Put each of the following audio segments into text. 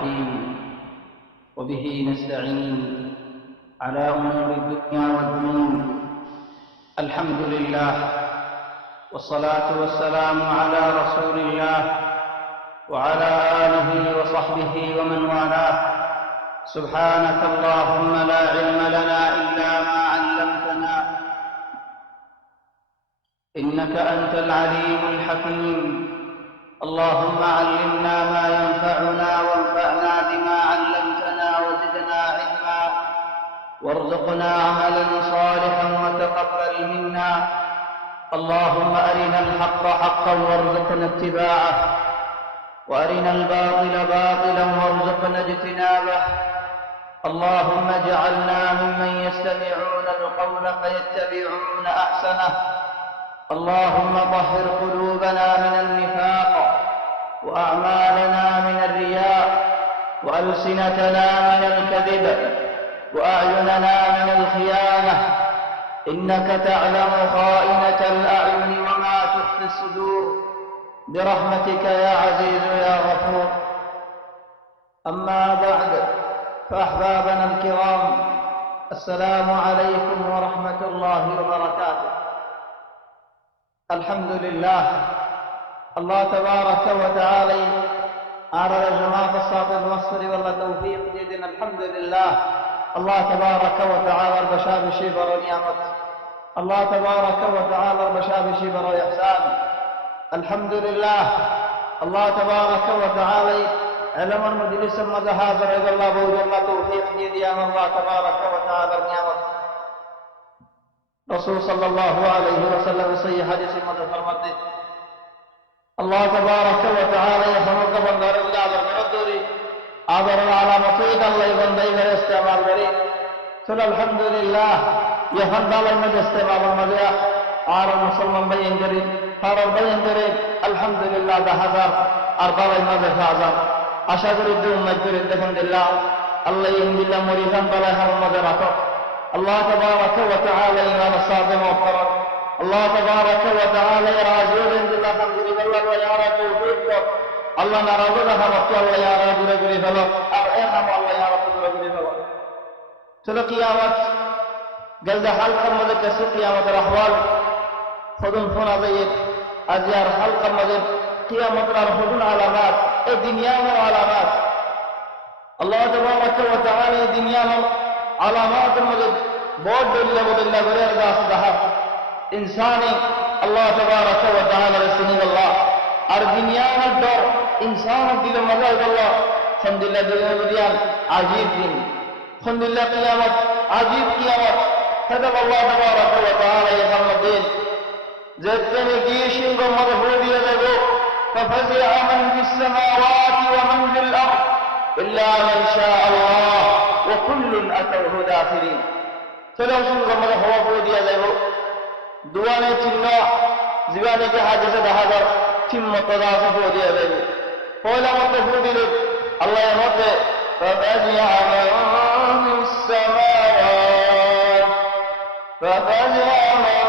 الرحيم وبه نستعين على أمور الدنيا والدين. الحمد لله والصلاة والسلام على رسول الله وعلى آله وصحبه ومن والاه. سبحانك اللهم لا علم لنا إلا ما علمتنا إنك أنت العليم الحكيم. اللهم علمنا ما ينفعنا وانفعنا بما علمتنا وزدنا علما وارزقنا عملا صالحا وتقبل منا. اللهم أرنا الحق حقا وارزقنا اتباعه وأرنا الباطل باطلا وارزقنا اجتنابه. اللهم اجعلنا ممن يستمعون القول فيتبعون أحسنه. اللهم طهر قلوبنا من النفاق وأعمالنا من الرياء وألسنتنا من الكذب وأعيننا من الخيانة، إنك تعلم خائنة الأعين وما تخفي الصدور، برحمتك يا عزيز يا غفور. أما بعد، فأحبابنا الكرام، السلام عليكم ورحمة الله وبركاته. الحمد لله، الله تبارك وتعالى على جماعة الصاط المصري والله توفيق جدنا. الحمد لله، الله تبارك وتعالى البشاب شبر ونعمة، الله تبارك وتعالى البشاب شبر وإحسان. الحمد لله، الله تبارك وتعالى علم المجلس المذهب رضا الله بوجه الله توفيق جدنا. الله تبارك وتعالى ونعمة رسول صلى الله عليه وسلم صحيح حديث متفرمت. الله تبارك وتعالى يحمد بندر الله بردوري آدر على مطيد الله بندر غير استعمال غري. سل الحمد لله يحمد الله مد استعمال مديا آر مسلم بين غري آر بين غري. الحمد لله ده هزار أربعة مد هزار أشهد الدوم مجد الحمد لله. الله يهدي الله مريضا بلا هم مدرته. الله تبارك وتعالى إمام الصادم والقرار. الله تبارك وتعالى راجل عند الله الحمد لله ويا رجل فيك الله نرجو لها وقت الله يا رجل رجل فلو أرحم الله يا رجل رجل فلو. چلو قیامت جلد حلقة مدد كسي قيامة الأحوال خذون فنا بيت أزيار حلقة مدد قيامة الخذون علامات الدنيا وعلامات. الله تبارك وتعالى الدنيا علامات مدد بود دليل بدل غير ذا صدها إنساني. الله تبارك وتعالى رسول الله أرجنيان الدور إنسان دل مزاج الله. الحمد لله دل مديان عجيب دين. الحمد لله قيامة عجيب قيامة. كتب الله تبارك وتعالى يوم الدين زدني جيشين ومرهود يدعو ففزع من في السماوات ومن في الأرض إلا من شاء الله وكل أتوه داخلين. سلام رمضان هو بودي يدعو دوانے چننا زبانے کے حاجة دهذا تم قضاء بودي يدعو فولا متفودي لك الله يمد ففزع من في السماوات من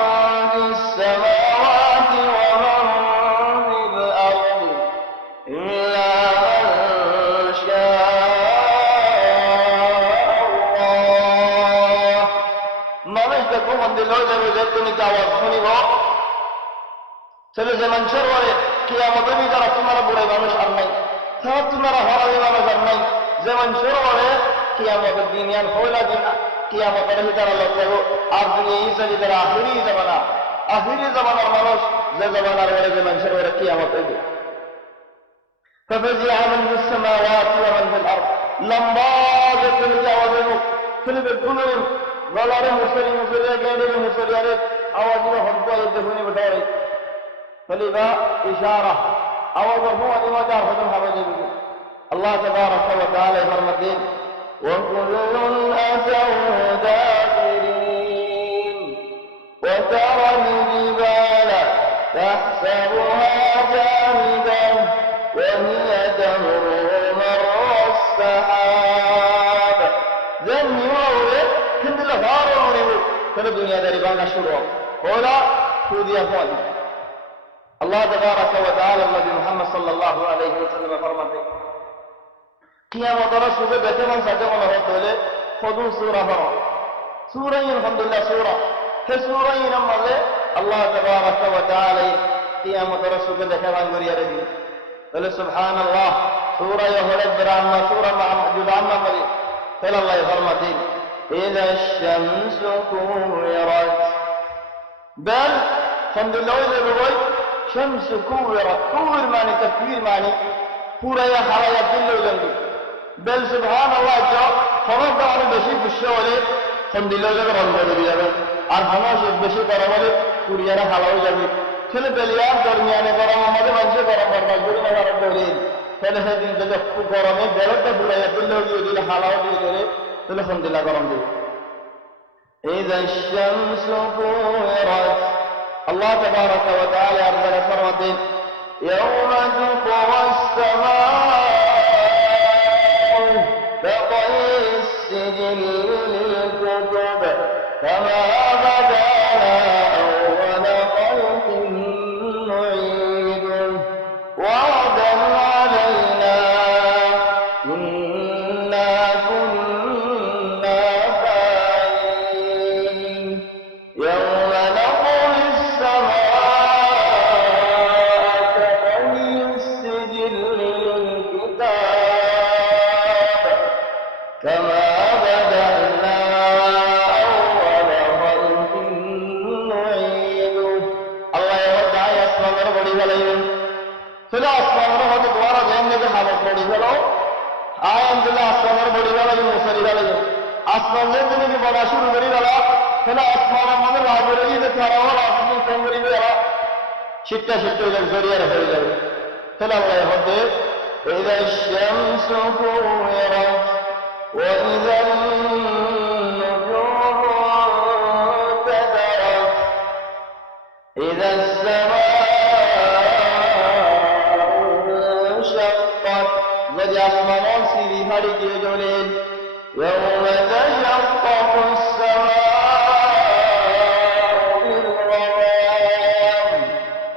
في السماوات ومن في الأرض إلا من شاء الله. মানুষ দেখো মন্দির যাবে যে তুমি আওয়াজ শুনিব ছেলে যে মানুষের বলে কিয়ামতের ভিতরে তোমারা বুড়াই মানুষ আর নাই, সব তোমারা হরাই মানুষ আর নাই। যে মানুষের বলে কিয়ামতের দিন ইয়ান হইলা দিন কিয়ামতের ভিতরে লোক যাবো আর দুনিয়া ইসা ভিতরে আখিরি জামানার মানুষ যে জামানার বলে যে মানুষের বলে কিয়ামত হইবে। ففزع من في السماوات ومن في الأرض لما جتني جاوزه فلب الدنيا গলারে মুসরি গেড়ে মুসরি আরে আওয়াজ হদ্দা দেখুনি বটারে ফলিবা ইশারা আওয়াজ হো আওয়াজ হদম হবে দেবে। আল্লাহ তাবারক ওয়া তাআলা ফরমাতেন ওয়া কুল্লুন আতাউ দাখিরিন ওয়া তারাল জিবালা তাহসাবুহা জামিদান ওয়া হিয়া তামুরু মাররাস সাহাব। জামিউরে কিন্দলা ভারো নিবো তাহলে দুনিয়াদারি বাংলা শুরু होला খুদিয়া ফল। আল্লাহ তাবারক ওয়া তাআলা নবী মুহাম্মদ সাল্লাল্লাহু আলাইহি ওয়াসাল্লাম ফরমাতে কিয়ামতর সুবে বেঁচে মান সাথে মনে হতে হলে সদু সুরা হর সুরাই আলহামদুলিল্লাহ সুরা হে সুরাই নাম বলে আল্লাহ তাবারাকা ওয়া তাআলা কিয়ামতর সুবে দেখে মান করিয়া রে দিন তাহলে সুবহানাল্লাহ সুরা হলে ব্রাহ্মা সুরা জুদান্না বলে তাহলে আল্লাহ ফরমাতেন ইযা শামসু কুওয়ারাত بل الحمد لله يقول شمس كورت كور معنی تکویر معنی پورا یا حرایت دل لنگی بل سبحان الله جا خلاص دارم بشی بشه ولی الحمد لله جا رنگ بدی جاবে আর হামাস বেশি গরম হলে পুরিয়ারা হালাও যাবে ছেলে বেলিয়ার দরমিয়ানে গরম আমাদের মানুষের গরম করবা গুরু মারা বলে তাহলে সেদিন যদি খুব গরমে বেরোটা বুড়াইয়া দিলে দিলে হালাও দিয়ে দিলে তাহলে আলহামদুলিল্লাহ গরম দিবে إذا الشمس كورت الله تبارك وتعالى أرسل فرمة يوم تطوى السماء كطي السجل للكتب كما بدانا أول خلق نعيده وعدا علينا إنا كنا يوم نطوي السماء كطي السجل للكتاب كما بدأنا أول خلق نعيده الله يرجع يسمع بڑی بلائن فلا أسمع رحمة دوارا ذهن لك حالت بڑی بلو آئین دلہ أسمع بڑی بلائن مصری بلائن أسمع ذهن لك بڑا شروع بڑی بلائن فلا أسمع من العبرية ترى أسمع تمري بها شتى إلى الزريعة فإذا فلا الله يهدي إذا الشمس كورت وإذا النجوم كدرت إذا السماء انشقت زي أسمع سيري هاري جولين يوم تشقق السماء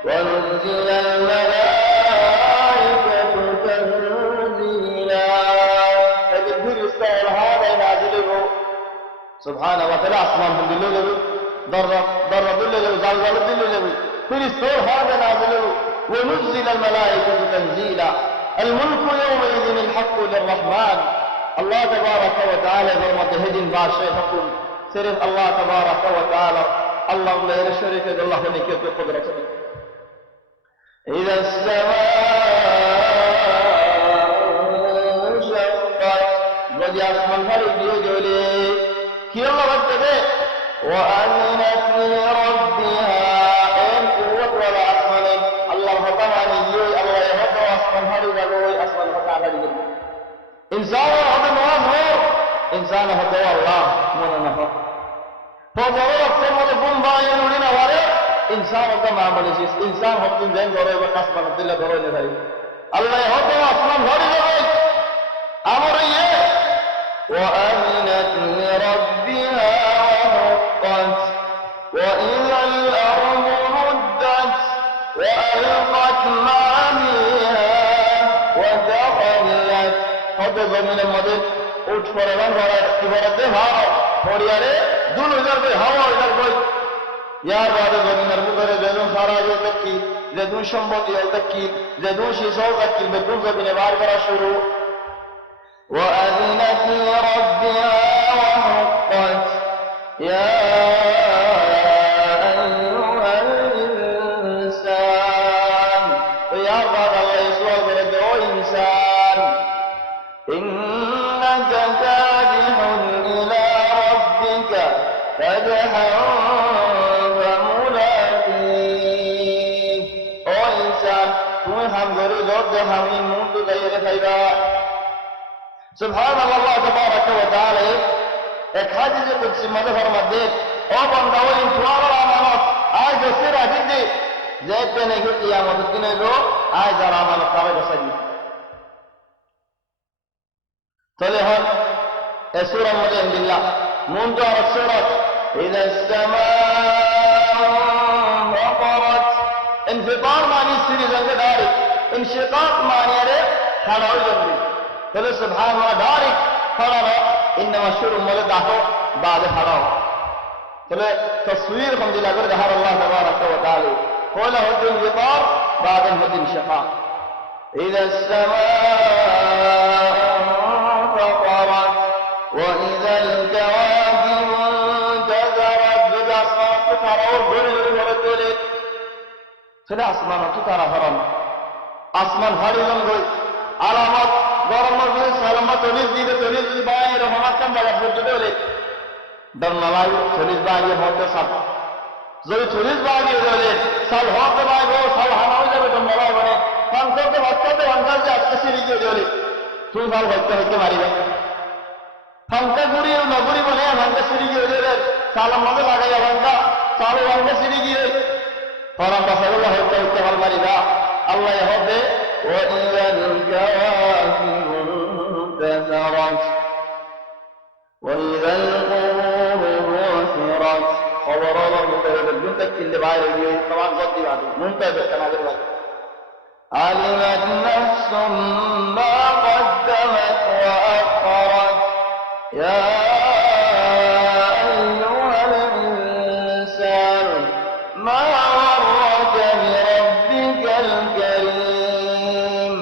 ونزل الملائكة تنزيلا فبالدير يستاهل هذا ينازله سبحانه وتعالى أسمان بالله ضر بالله زلزال بالله في السور هذا نازله ونزل الملائكة تنزيلا الملك يومئذ الحق للرحمن الله تبارك وتعالى فرمته هدين باشي حكم سيرف الله تبارك وتعالى الله لا يشرك الله نكيت بقدرته إذا السماء انشقت وجه أسمان فريد يجولي كي الله رتبه وأذنت لربها إن قوة ولا أسمان الله طبعا يجوي الله يهد أسمان فريد يجوي أسمان فريد يجوي إنسان هذا نواز هو إنسان هذا الله من نفع فضرورة سمع لكم باين ولنا وارد إنسان هذا ما عمله إنسان هذا زين غريب قسم عبد الله غريب نهاري الله هذا أسمان غريب غريب أمريه وأذنت لربها وحقت وإذا الأرض مدت وألقت ما فيها وتخلت هذا زمین مدد اٹھ فرمان کی فرتے ہاں پھوڑیارے دون ادھر کوئی ہوا ادھر کوئی یار بعد زمین اربو کرے زیدون خاراجو تک کی زیدون شمبوتی تک کی زیدون شیسو تک کی بدون زمین بار کرا شروع وأذنت لربها وحقت يا أيها الإنسان يا بعد الله يسوع برد أو إنسان إنك كادح إلى ربك كدحا فملاقيه أو إنسان تمہیں ہم غریب اور ہمیں منہ تو غیر خیبہ سبحان الله تبارك وتعالى এক হাদিস কুদসি মধ্যে ফরমাতে ও বান্দা ওই তোমার আমানত আজ দসের আদিতে যে পেনে কি কিয়ামত দিনে গো আজ যারা আমানত পাবে বসাই তাহলে হন এই সূরা মধ্যে ইনশাআল্লাহ মুনজা সূরাত ইযা السماء انفطرت انفطار معنی سری زنگ داری انشقاق معنی রে হারাও জন্মি তাহলে সুবহানাল্লাহ ডাইরেক্ট ফড়ানো ইন্নামা শুরু বলে দেখো বাদে ফড়াও তাহলে তসবির হামদুলিল্লাহ করে দেখার আল্লাহ তাবারাকা ওয়া তাআলা قوله الانفطار بعد الانشقاق إذا السماء انفطرت وإذا الكواكب انتثرت بدا أسمان تترى وغير সেটা আসমান তো তারা হরণ আসমান হারিলাম গই আলামত গরম মধ্যে সালামত 40 দিকে 40 দিন বাইরে রহমত কাম বাবা ফুটে দেলে দরনালাই 40 বাইরে হতে সাত যদি 40 বাইরে দেলে সাল হতে বাইরে সাল হানা হয়ে যাবে দরনালাই মানে পাঁচতে বাচ্চাতে অন্তর যে আজকে সিঁড়ি গিয়ে দেলে তুই ভালো হতে হতে মারিবে ফাঙ্কা গুড়ি নগরী বলে ভাঙ্গা সিঁড়ি গিয়ে দেলে সালাম মধ্যে লাগাইয়া ভাঙ্গা সাল ভাঙ্গা সিঁড়ি গিয়ে ফরাম বাসাগুলো হতে হতে ভাল মারিবা আল্লাহ হবে وإذا الكواكب انتثرت وإذا القبور بعثرت خبر الله متعلق بنتك اللي بعير طبعا ضدي بعد منتبه كما قلت علمت نفس ما قدمت وأخرت يا أيها الإنسان ما غرك بربك الكريم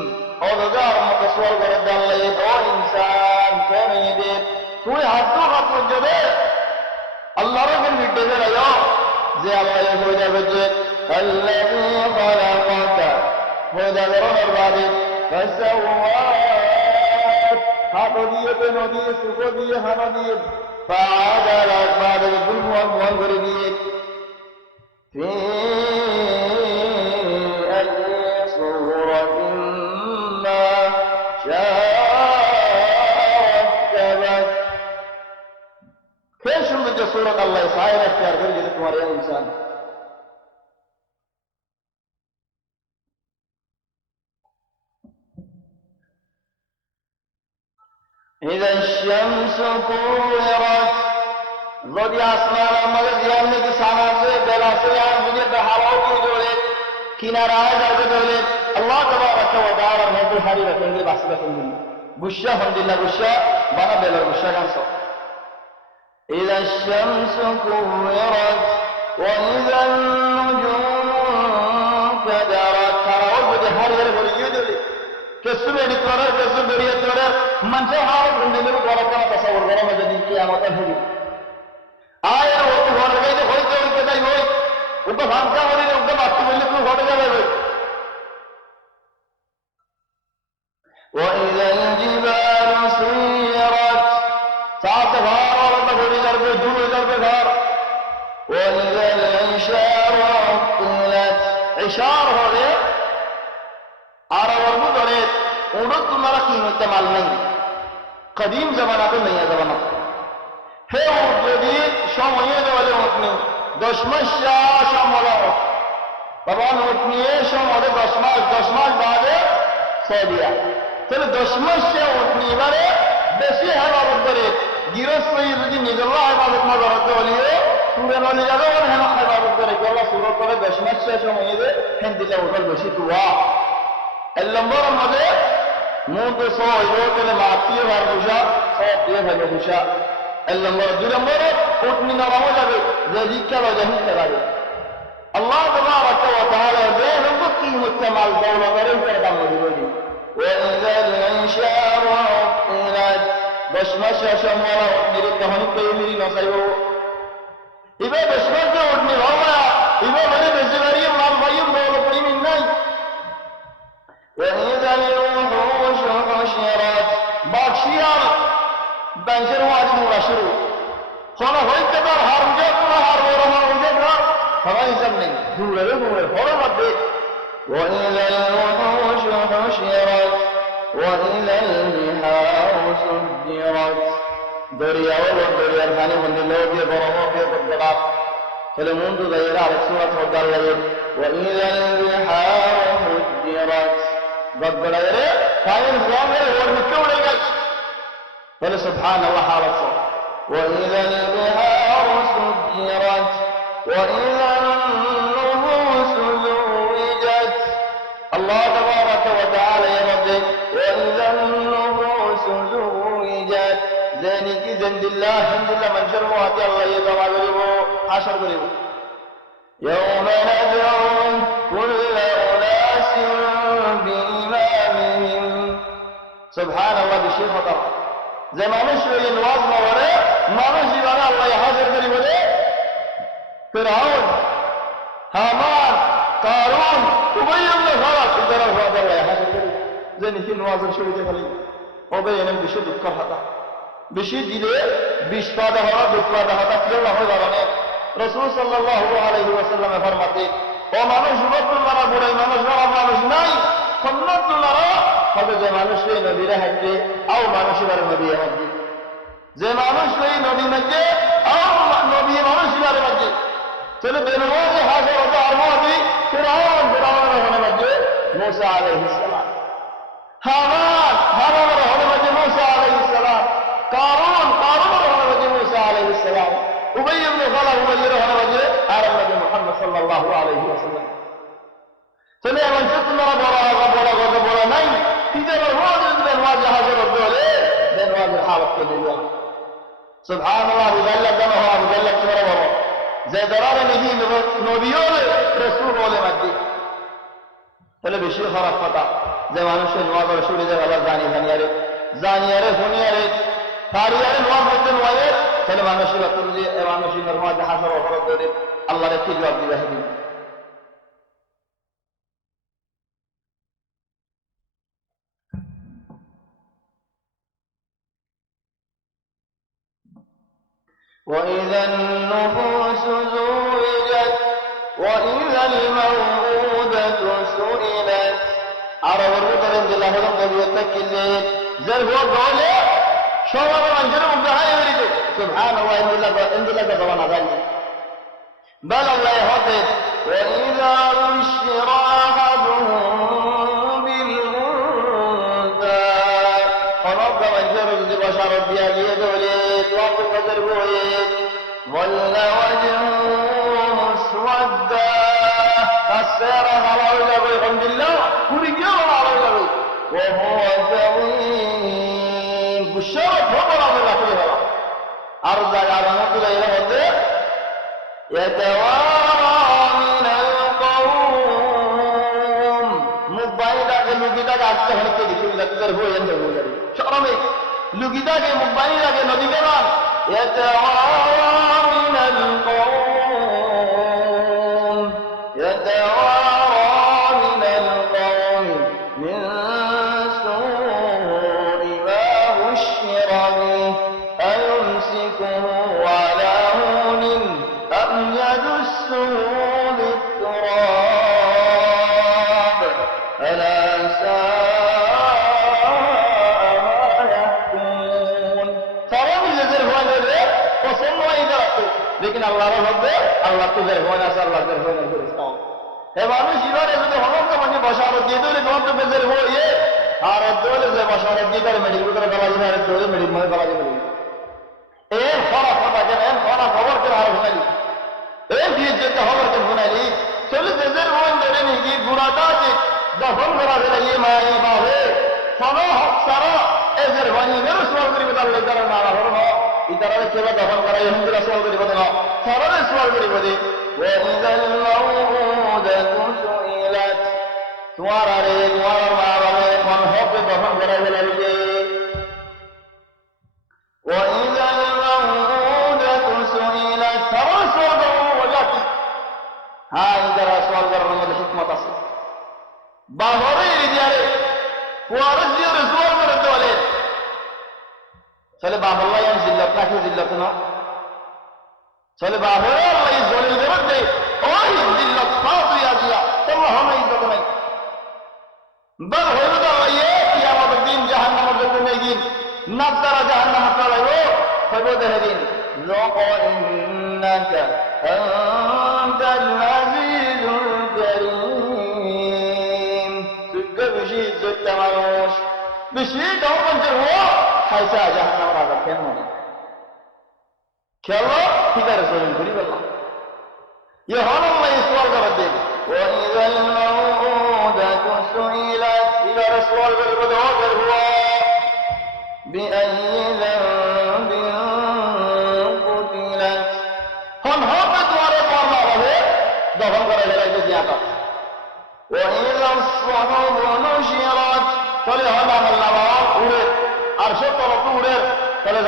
أوضار متصور قرد الله أو إنسان كريم توي حدو خطو الجبه الله رجل بالدجل اليوم زي الله يقول بجد الذي خلقك هذا لرون الرابط فسواك حقو ديه بنو ديه سكو ديه حقو ديه فعادلك بعد الظلم والمنظر ديه في أي صورة ما شاء ركبك كيف شنو صورة الله سائر اختيار कर जैसे तुम्हारे इंसान إذا الشمس كورت যদি আসমানের মধ্যে জিয়ামনি কি সামাজে বেলাসে আর মুঝে বহাওয়াও की जोड़े किनाराए जाके जोड़े अल्लाह तबारक व तआला मौजूद हारी रखेंगे बासी रखेंगे गुस्सा हमदिल्ला गुस्सा बना बेला गुस्सा का सो إذا الشمس كورت وإذا النجوم كدرت ترى मुझे हारी रखेंगे जोड़े कैसे मेरी तोरे कैसे मेरी तोरे मन से हार बंदे को बड़ा का तस्वीर करो मैं जदी क़यामत है आया वो तो घर गए तो होई तो उनके नहीं होई उनको भांसा हो रही है उनको बात बोलने को हो जाए वो وإذا الجبال سيرت सात भार और तो बड़ी दर पे दूर दर पे घर وإذا العشار عطلت عشار हो रे आरा वर्गो दरे उड़ो तुम्हारा कीमत माल नहीं कदीम जमाना तो नहीं है जमाना হে যদি সময়ে দেওয়ালে মত নেই 10 মাস সমলা বাবা নোট নিয়ে সময় 10 মাস বাদে সৌদিয়া তাহলে 10 মাস নোট নিয়ে এবারে বেশি হেফাজত করে গৃহস্থ যদি নিজের হেফাজত না করতে হলে পুরানো নিজেরও হেফাজত করে আল্লাহ সুরত করে 10 মাস সময়ে দে হেন দিলে ওটার বেশি দোয়া el নম্বর মধ্যে মুখ সই রোতলে মাতিয়ে ভার বুঝা সব দিয়ে ভালো বুঝা el নম্বর দুই নম্বর উঠনি নামাও যাবে যে জিজ্ঞা বাজাহি করাবে আল্লাহ তাবারাক ওয়া তাআলা যে রব কি মুস্তামাল দৌলা করে তার দাম দিবে وإذا العشار عطلت بشمش شمرا নিরীক্ষণ কইলি নসাইও ইবে বশমশ উঠনি হওয়া ইবে বলে বেজবারি মাল ভাইম দৌলা করি নাই وإذا الوحوش حشرت باكشيار بنشر واجب مباشر خلا হইতে পার হার উঠে পুরো হার বড় হার উঠে না সবাই হিসাব নেই দূরে বড় মধ্যে وإذا الوحوش حشرت وإذا البحار سجرت দরিয়াও দরিয়ার পানি মধ্যে লোকে বড় হবে বড় তাহলে মুন্ডু দাইরা আরেক সুরা ফরদার লাগে وإذا البحار سجرت গদগড়ারে ফাইন জমের ওর মুখে উড়ে গেছে বলে সুবহানাল্লাহ হারাসা وإذا البحار سجرت وإذا النفوس زوجت الله تبارك وتعالى يرد وإذا النفوس যে নাকি জেন্দিল্লাহ হিন্দিল্লাহ মানুষের মহাতি আল্লাহ জমা করিব হাসর করিব يوم ندعو كل أناس بإمامهم سبحان الله বেশি কথা যে মানুষ ওই নামাজ না পড়ে মানুষ ইবাদত আল্লাহ হাজির করি বলে ফিরআউন হামান কারুন উবাই ইবনে খালাদ ইদারা আল্লাহ হাজির করি যে নাকি নামাজের শরীরে খালি হবে এনে বেশি দুঃখ হাতা বেশি দিলে 20 পাদা হওয়া 2 পাদা হাতা কি আল্লাহ হয় জানে রাসূল সাল্লাল্লাহু আলাইহি ওয়াসাল্লাম ফরমাতে ও মানুষ উম্মতুল্লাহরা বড় মানুষ বড় মানুষ নাই সুন্নাতুল্লাহরা হবে যে মানুষ এই নবীরা হাজে আও মানুষের নবী হাজে যে মানুষ এই নবী মধ্যে আও নবী মানুষের মধ্যে চলে বেনওয়াজ হাজার হাজার নবী ফিরআউনের মধ্যে মুসা আলাইহিস সালাম হামানের মধ্যে মুসা আলাইহিস সালাম কারুনের মধ্যে মুসা আলাইহিস সালাম উবাই ইবনে খালাদ উবাইয়ের মধ্যে আর নবী মুহাম্মদ সাল্লাল্লাহু আলাইহি ওয়াসাল্লাম চলে এমন সুন্নাহ বড় নাই তিনের বেনওয়াজ হাজার বলে বেনওয়াজের হালত করে দিল সুবহানাল্লাহ মুজাল্লাদ জানো মুজাল্লাদ কি বড় যে দরারে নাকি নবীও রাসূল বলে মাঝে তাহলে বেশি খারাপ কথা যে মানুষের নোয়া করে শুনে যায় আবার জানিয়ারে শুনিয়ারে তারিয়ারে নোয়া করতে নোয়ারে তাহলে মানুষের যে মানুষের নোয়া হাজার অপরাধ করে আল্লাহরে কি জবাব দিবে দিন وإذا النفوس زوجت وإذا الموءودة سئلت عرب الرجل الله لهم قبيلتك اللي زر هو قوله شوار من جرم بهاي يريد سبحان الله إن الله قوانا ذلك بل الله يحدث وإذا بشر أحدهم بالأنثى فرب من جرم بشر بيالي دولت وقت الفجر بويت ظل وجهه مسودا السيرة على وجهه الحمد لله ورجال على وجهه وهو كظيم بشرت فقر من الله فيها أرض على نقل إلى هذا يتوارى من القوم مبايلة لقيتك عزته هنكي لكي لكي هو ينزل شعرمي لقيتك مبايلة نبي كمان يتوارى من القوم من سوء ما بشر به أيمسكه على هون أم يدسه بالتراب ألا ساء ما يحكمون فرمي جزر هو نرى وصلوا إذا رأوا لكن الله ربه الله تزر هو نسأل الله تزر هو نسأل মানুষ ইবারে যদি হলক মানে বসারত দিয়ে দিলে গন্ত বেজের হয়ে আর দলে যে বসারত দিয়ে তার মেডিকেল করে গলা দিনে আর দলে মেডিকেল মানে গলা দিনে এ ফরা ফরা কেন ফরা খবর করে আর শুনালি এই দিয়ে যেতে খবর করে শুনালি চলে বেজের মন ধরে নিয়ে গুড়াটা যে দফন করা গেলে এই মা এই বাহে সারা হক সারা এজের বানি মেরু সওয়াল করিবে তার লেদার না হলো ইতারা কেবা দফন করা হিন্দুরা সওয়াল করিবে না সারা সওয়াল করিবে وإذا الموءودة سئلت তোমারা রে তোমার মা বাবা কোন হবে দফন করা গেলে وإذا الموءودة سئلت فرسول وجهك হ্যাঁ ইদারা সওয়াল করার মধ্যে হিকমত আছে বাহরে ইদিয়ারে পুয়ারে জিয়ারে সওয়াল করে তোলে চলে বাহল্লাহ ইয়ান জিল্লাত নাকি জিল্লাত না চলে বাহরে আল্লাহ জলিল করতে ওই জিল্লাত ফাতু ইয়া দিয়া তোমরা হবে ইজ্জত নাই বল হইল তো ইয়ে কিয়ামতের দিন জাহান্নামের জন্য নেগিন নাদারা জাহান্নামে চলাইবো হইবো দেহদিন যাকা ইন্নাকা আনতাল আজিজুল কারীম তুই বেশি ইজ্জত মানুষ বেশি দমঞ্জের হো খাইছা জাহান্নামের আযাব কেন মানে খেলো কিদারে জলিল করি বললাম يهون الله يسوال قردين وإذا الموءودة سئلت إلى رسول قربده هو بأي ذنب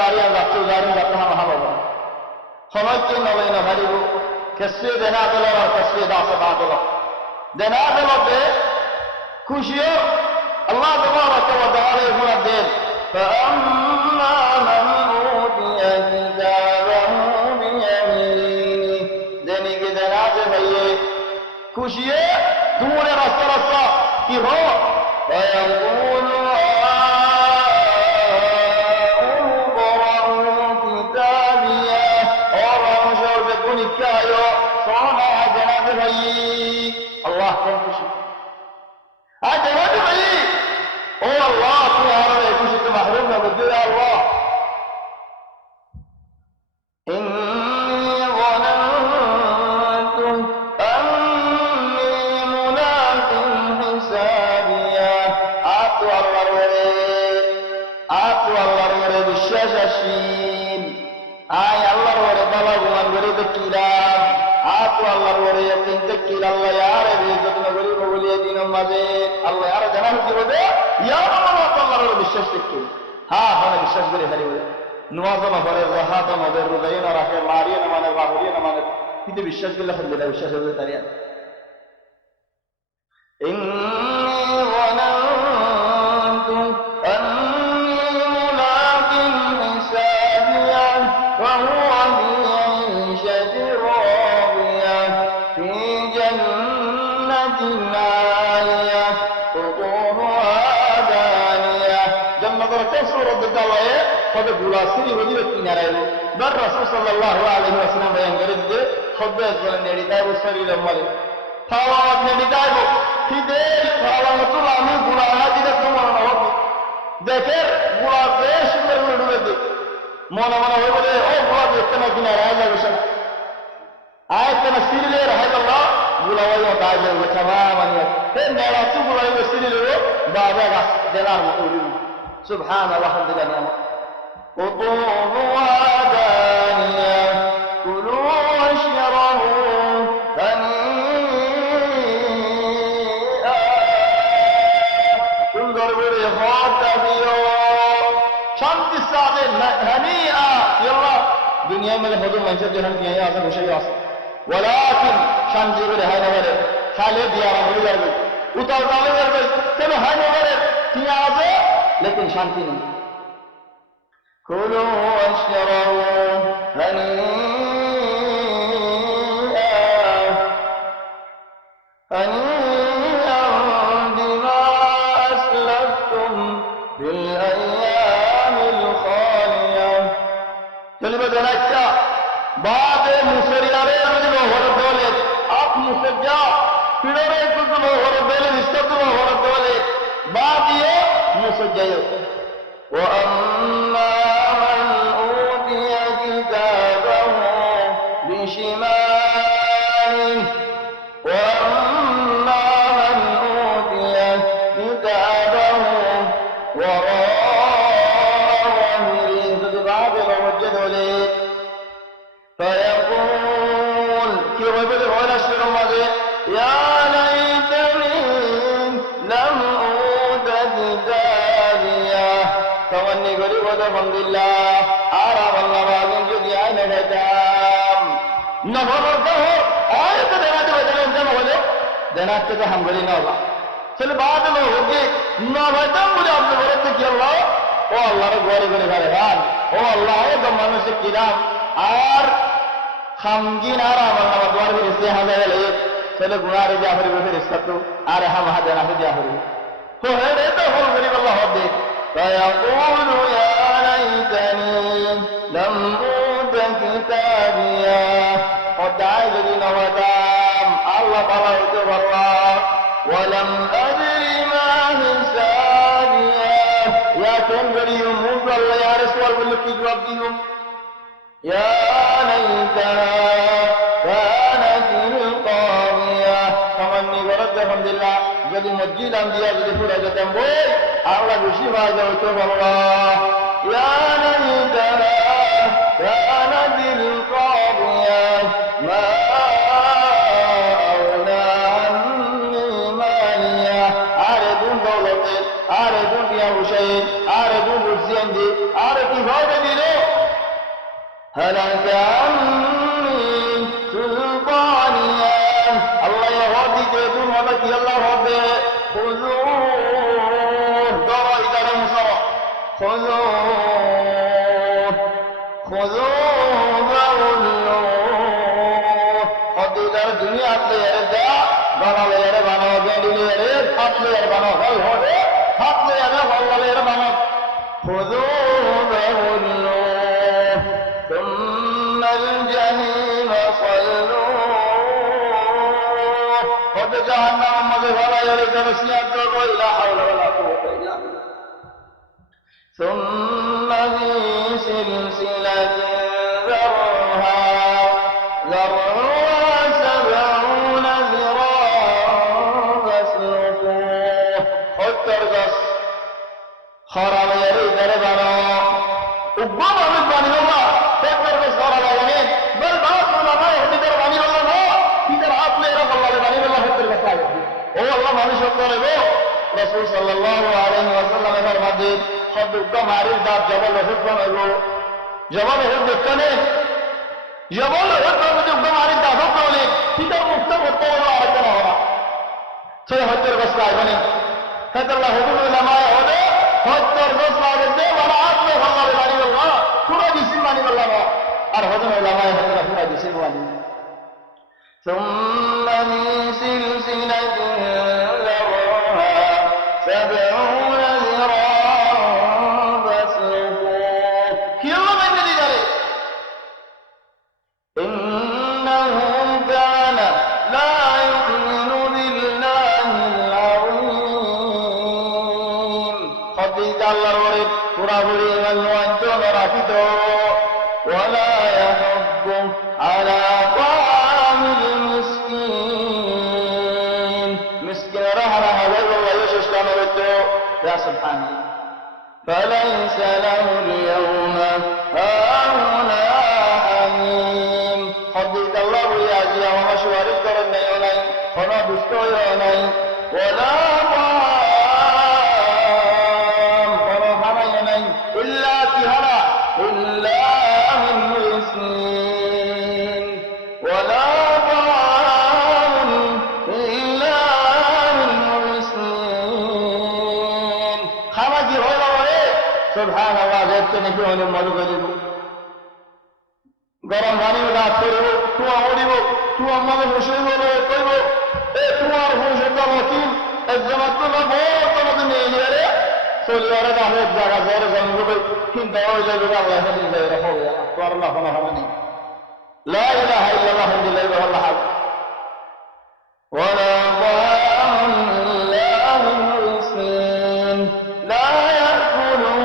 গাড়িয়া যাচ্ছে গাড়ি যাতে আমার হাব সময়কে নবাই না হারিব কেসে দেনা দিল আর কেসে দাসে না দিল দেনা দিলতে খুশিও আল্লাহ তাবারাক ওয়া তাআলা এগুলা দেন فأما من أوتي كتابه بيمينه দেনি কে দেনা দে ভাইয়ে খুশিয়ে দূরে রাস্তা রাস্তা কি হো ويقول اقرأوا كتابيه اور مشور بكون كايو صنع جناب ভাই الله كن খুশি جناب ভাই ও আল্লাহ তুমি আমার এই খুশিতে মাহরুম না করবে আল্লাহ إني ظننت أني ملاق حسابيا آتوا الله الوري بالشاشين آي الله الوري بلا غمان غري بكيلام آتوا الله الوري يقين تكيل الله يا ربي جدنا غري بولي دين ماجه الله يا جناب কি হবে يا الله الله الوري বিশ্বাস تكيل হ্যাঁ মানে বিশ্বাস করে হারি বলে নওয়াজনা পরে রাহাতা মদের রুদাইনা রাখে মারিয়ে না মানে বাহরিয়ে না মানে কিন্তু বিশ্বাস করলে হবে না বিশ্বাস হবে তারিয়া إني ظننت أني ملاق حسابيا وهو في عيشة راضية في جنة عالية قطوفها دانية جنة الكسر الدجاوية قد غلاسي ودي কিনারায় দর রাসূল সাল্লাল্লাহু আলাইহি ওয়াসাল্লাম বয়ান করেন যে খদ্দের বলেন নেড়িদায় শরীরে মলে খাওয়া নেড়িদায় খিদে খাওয়া মতো আমি গুড়া দিতে তোমার না হবে দেখে গুড়া বেশ সুন্দর করে ডুবে দিই মনে মনে হয়ে বলে ও গুড়া দেখতে না কিনারায় যাবে সব আয়তনা সিরিলে রাহাল্লাহ গুড়া ওই দায় যাবে তামামানি তে নেড়া তু গুড়া ওই সিরিলে বাবা গাছ দেনার মতো উড়ি সুবহানাল্লাহ আলহামদুলিল্লাহ নিয়ামত قطوفها دانية كلوا واشربوا هنيئا সুন্দর করে খাওয়া দিও শান্তি সাথে হানিয়া আল্লাহ দুনিয়া में হজম মানুষের জন্য নিয়ে আসে বসে আছে ওয়ালাকিন শান্তি করে হয় না বলে খালে দিয়া হয়ে যাবে উতাল দালে যাবে কেন হয় না বলে কি আছে लेकिन শান্তি নেই كلوا واشربوا هنيئا بما أسلفتم في الأيام الخالية كلمة ذلك بعد مسرياري رجل ورد आप मुसज्जा फिरोरे कुतुलो ورد استقلو ورد بعد ये मुसज्जा وأما من أوتي كتابه بشماله وأما من أوتي كتابه وراء ظهره بعد وجد له فيقول كيف يقول ولا شيء يا ليتني لم أوت كتابيه تمني غريب الحمد لله آرام الله باغن যদি আইনে দিতাম নভরতে আয় তো দেনাতে বদলেন কেন বলে দেনাতে তো हम গলি না होला চলে বাদ में होगी না ভাইতাম বলে আপনি বলতে কি আল্লাহ ও আল্লাহর ঘরে ঘরে ঘরে গান ও আল্লাহ তো মানুষে কিরাম আর খামগিন আর আল্লাহ দোয়ার में से हमें ले চলে গুনারে জাফরি বলে ইসকাতো আর हम হাজার আছে জাফরি তো রে তো হল গরিব আল্লাহ হবে فيقول يا ليتني لم أوت كتابيا قد عجلنا ودام الله بلغت الله ولم أدري ما حسابيا يا تنبري يموت الله يا رسول الله في جواب ديهم يا ليتها كانت القاضية فمني ورد الحمد لله যদি মসজিদ আন্দিয়া যদি পুরা যেতাম বই আল্লাহ খুশি হয়ে যাবে তো আল্লাহ ইয়া লাইতাহা কানাতিল কাদিয়া মা আওলা আন্নি মালিয়া আরে দুন দৌলতে আরে দুনিয়া হুসাইন আরে দুন রুজিয়ান্দি আরে কিভাবে দিল هلك عني سلطانيا الله يهودي تدون وبكي الله ربي خذوه دار إذا لم صرح خذوه فغلوه قد إذا الدنيا أطلع يرجع بنا لير بنا وجل لير أطلع بنا هل هو أطلع بنا لير بنا خذوه فغلوه ثم الجحيم صلوه قد جهنم مذهبا يريد مسيح لا حول ولا قوة إلا بالله ثم في سلسلة ذرعها 70 ذراعا فاسلكوه الترقص خراب يريد ربنا وقام بالباني الله ترقص خراب يمين بل بعض علماء يهدي درباني الله في درعات ليرف الله لباني الله في الترقص هو الله ما نشكر رسول صلى الله عليه وسلم فرمى خد الدمار الدار جبل حكم له جبل حكم الثاني جبل حكم الدمار الدار حكم له كده مكتب الطول على الجنة سيد حجر بس كايبني حتى الله حكم العلماء هذا حجر بس على الدين ولا عقل الله لباني الله كنا جسم باني الله أرهدنا العلماء هذا كنا جسم باني ثم في سلسلة ذرعها 70 ولا يحض على طعام المسكين مسكين رهنا هذا الله يشوش كامرته يا سبحانه فليس له اليوم هاهنا حميم حديث الله يا جيا ومشوار الدرن يوني هنا دستو يوني ولا طعام هنا يوني إلا كهنا إلا من مسكين ولا طعام إلا من مسكين خمجي هو سبحان الله দেখতে নাকি অনেক মজা করে দিব গরম পানি রাত করব তুয়া উড়িব তুয়া আমাদের বসে বলে কইব এ তোমার হুঁশের দাম কি একজন আত্মা বহুত আমাদের নিয়ে গেলে চলিয়ারে গালে জায়গা জোরে জঙ্গলে কিন্তু ওই জায়গায় আল্লাহ হাদিস দেয় রাখো তো আল্লাহ কোন হবে না লা ইলাহা ইল্লাল্লাহ আলহামদুলিল্লাহ ওয়া হাদ ولا طعام إلا من غسلين لا يأكله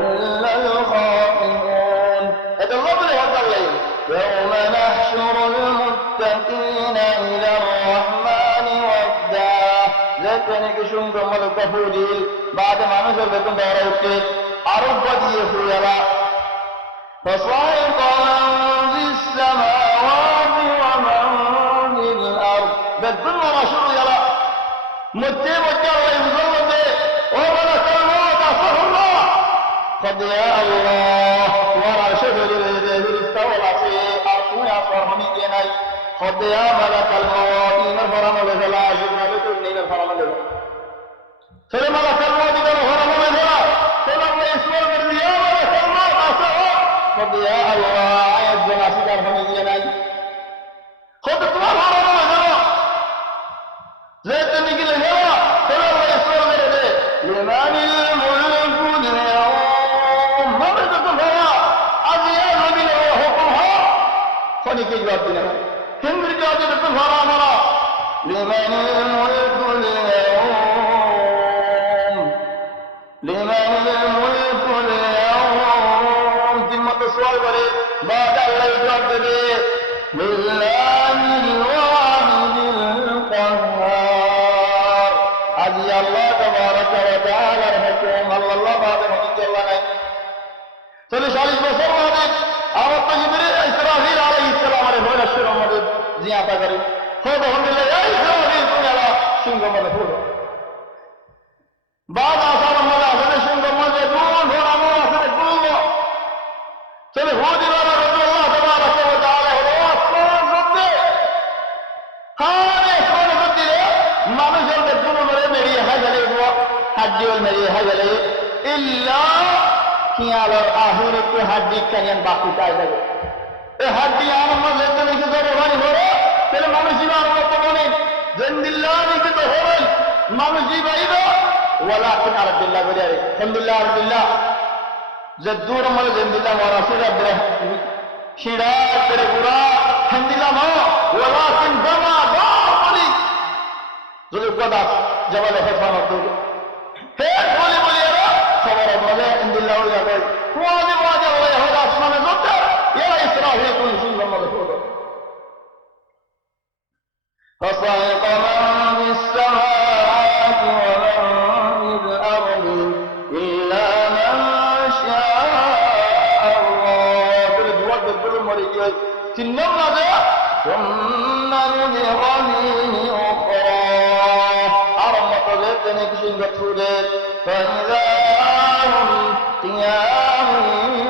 إلا الخاطئون هذا الله بلغة الليل يوم نحشر المتقين إلى الرحمن وفدا ذكرني كشنكم ملكفوديل بعد ما نزل بكم داروكي عرب وديه يلا فصائق من في السماوات ومن في الأرض بالظل رشر يلا متي الله يمزل به وملك الموت أصف الله قد يا الله ورى شفر استولى في أرقنا فرمني جناي قد يا ملك الموت إن الفرم لذلا عجبنا بكل الفرم لذلا سلم ملك الموت إن الفرم لذلا سلم يسوع من يا ملك الموت أصف قد يا الله عيد جناسي فرمني جناي خد تمام فرم لذلا زيت نقل الهوى سلم يسوع من يده لمن الملك اليوم مملكة الهوى أزياء من حكمها فنك جواب دينا كندر جواب دينا الهوى مرا لمن الملك اليوم لمن الملك اليوم ذمة السؤال بريد بعد الله جواب دينا لله الواحد القهار أزي الله تبارك وتعالى الحكم الله بعد من الله نعم 40 বছর বাদে আমার তো জিবরিল ইসরাফিল আলাইহিস সালাম এর হয়ে আসছে আমাদের জিয়াতা করে খোদ আলহামদুলিল্লাহ এই ইসরাফিল তুমি সিংহ মনে হলো بعد আসার মধ্যে আসলে সিংহ মধ্যে দূর ধরানো আসলে গুলো চলে হয়ে দিল্লাহ কিয়ালোর আহিরে কে হাড্ডি কানিয়ান বাকি তাই যাবে এই হাড্ডি আমার মাঝে নাকি জবানি হলো তাহলে মানুষই আমার মতো মনে জেন্দিল্লাহ নাকি তো হই মানুষই বাইব ওয়ালাকিন আরদিল্লাহ বলে আলহামদুলিল্লাহ আরদিল্লাহ যে দূর মানে জেন্দিল্লাহ ওয়া রাসূল আব্দুল্লাহ শিরা করে পুরা আলহামদুলিল্লাহ ওয়ালাকিন জামা বালি যদি কথা জবালে হেফাজত করে হে বলি বলি এরা সবার মধ্যে আলহামদুলিল্লাহ হয়ে যাবে কোয়াদে ওয়াজে হয়ে হবে আসমানে যত এরা ইসরাফিল কোন সুন্দর মধ্যে পড়বে فصعق من في السماوات ومن في الأرض إلا من شاء الله كل جواد كل مريض تنم هذا ثم نذقنيه أخرى أرم قذف نكشن بطوله فإذا هم قيام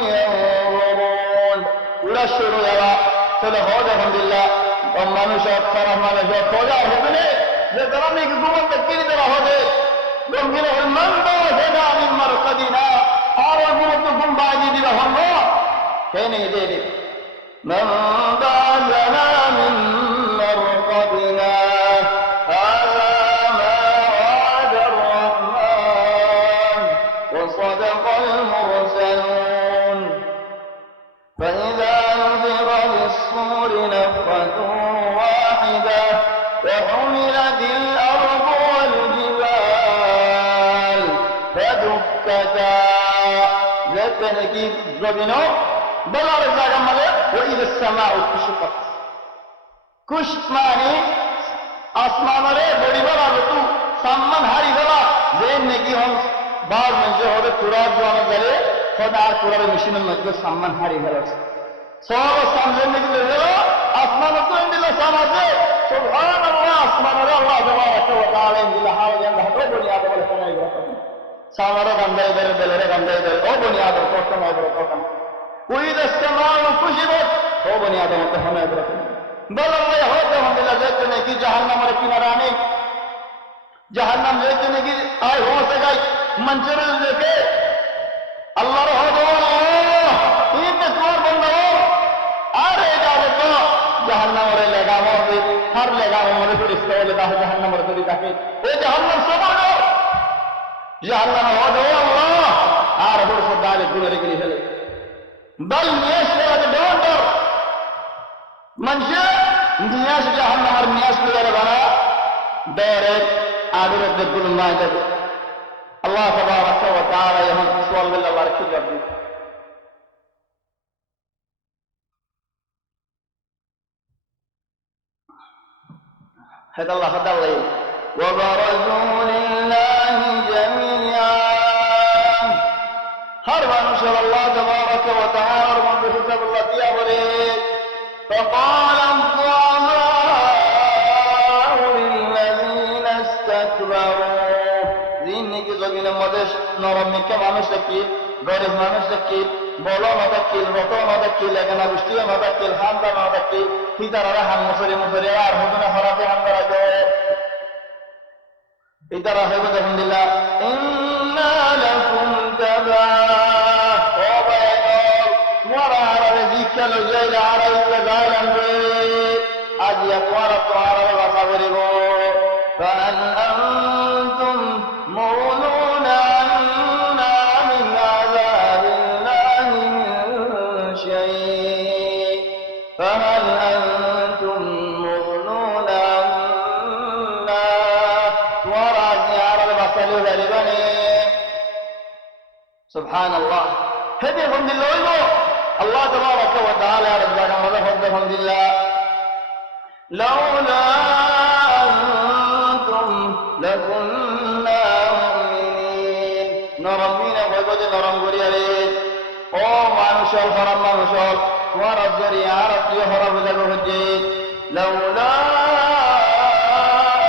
ينظرون ولا الشروع يرى فلهذا الحمد لله মানুষ খারাপ মানুষ খোঁজা হবে না যে তারা নাকি জীবন দেখতে দেওয়া হবে গম্ভীর মন্দ হেনা আমি মারকাদিনা আর গুরুত্ব গুম বাজি দিবা হল কে নেই দে দে من بعثنا من مرقدنا هذا ما وعد الرحمن وصدق المرسلون فإذا نفخ في الصور نفخة واحدة وحملت الأرض والجبال فدكتا ذاتنكي زبنو بلار الزاقة ملك وإذا السماء كشفت كشف معني آسمان رے بڑی بڑا بتو سامان ہاری بڑا زین نکی ہم بعض منجے ہوتے پورا جوانا گلے خدا پورا مشین مجھے سامان ہاری بڑا سوال سامنے کے لیے آسمان تو اندلا ساماتے سبحان اللہ آسمان اللہ تبارک و تعالی اندلا حال جنہ تو بنیاد والے سمائے گا سامارا گندے ادھر دلرے گندے ادھر او بنیاد کو سمائے گا کوئی دستماء کشبت او بنیاد مت ہمیں ادھر بل اللہ ہوتے ہم دل جتنے کی جہنم اور کنارے جہنم جتنے کی آئے ہو سکے منچر دیکھے اللہ رہو دو این تمہار بندہ آرے جاوے تو جہنم اور لگا ہوتے ہر لگا ہمارے پھر اس کو لگا ہے جہنم اور طریقہ کے اے جہنم سبر دو جہنم ہو دو اللہ آر ہر صدالے گنرے کے لیے بل نیش کرا ڈونٹ ڈر منشر نیاس جہنم اور نیاس کو لگانا ڈائریکٹ آدھر دل ما جب اللہ تبارک و تعالی یہاں سوال بالله بارک جب هذا الله هذا الله وبرزوا لله جميعا ہر منشر اللہ تبارک و تعالی اور من بحساب اللہ دیا بولے فقال الضعفاء للذين استكبروا ذهني کی زمین مدش نرمی کے মানুষ দেখি গরিব মানুষ দেখি বলো না দেখি রতো না দেখি লেখানা বৃষ্টি না দেখি হামদা না দেখি পিতারা হাম মুসরি মুসরি আর হুজুরে হরাতে হামদারা যায় পিতারা হবে আলহামদুলিল্লাহ ইন্না লাকুম তাবা ও বাইগল ওয়ারা রিজিকা লজাইলা আরাইলা গালান আজ ইয়াকওয়ারা তো আরাইলা বাসাবরিগো ফাল আনতুম মুনুনা আন্না মিন আযাবিল্লাহি মিন শাই ফাহাল আনতুম মুনুনা আন্না ওয়ারা জিয়ারা বাসালু যালিবানে سبحان الله هدي الحمد لله الله تبارك وتعالى ربنا ولله الحمد لله لولا أنتم لكنا مؤمنين نرمينا وجود نرم غريالين او مانشال فرم مانشال ورزري عرب يهرب للهجين لولا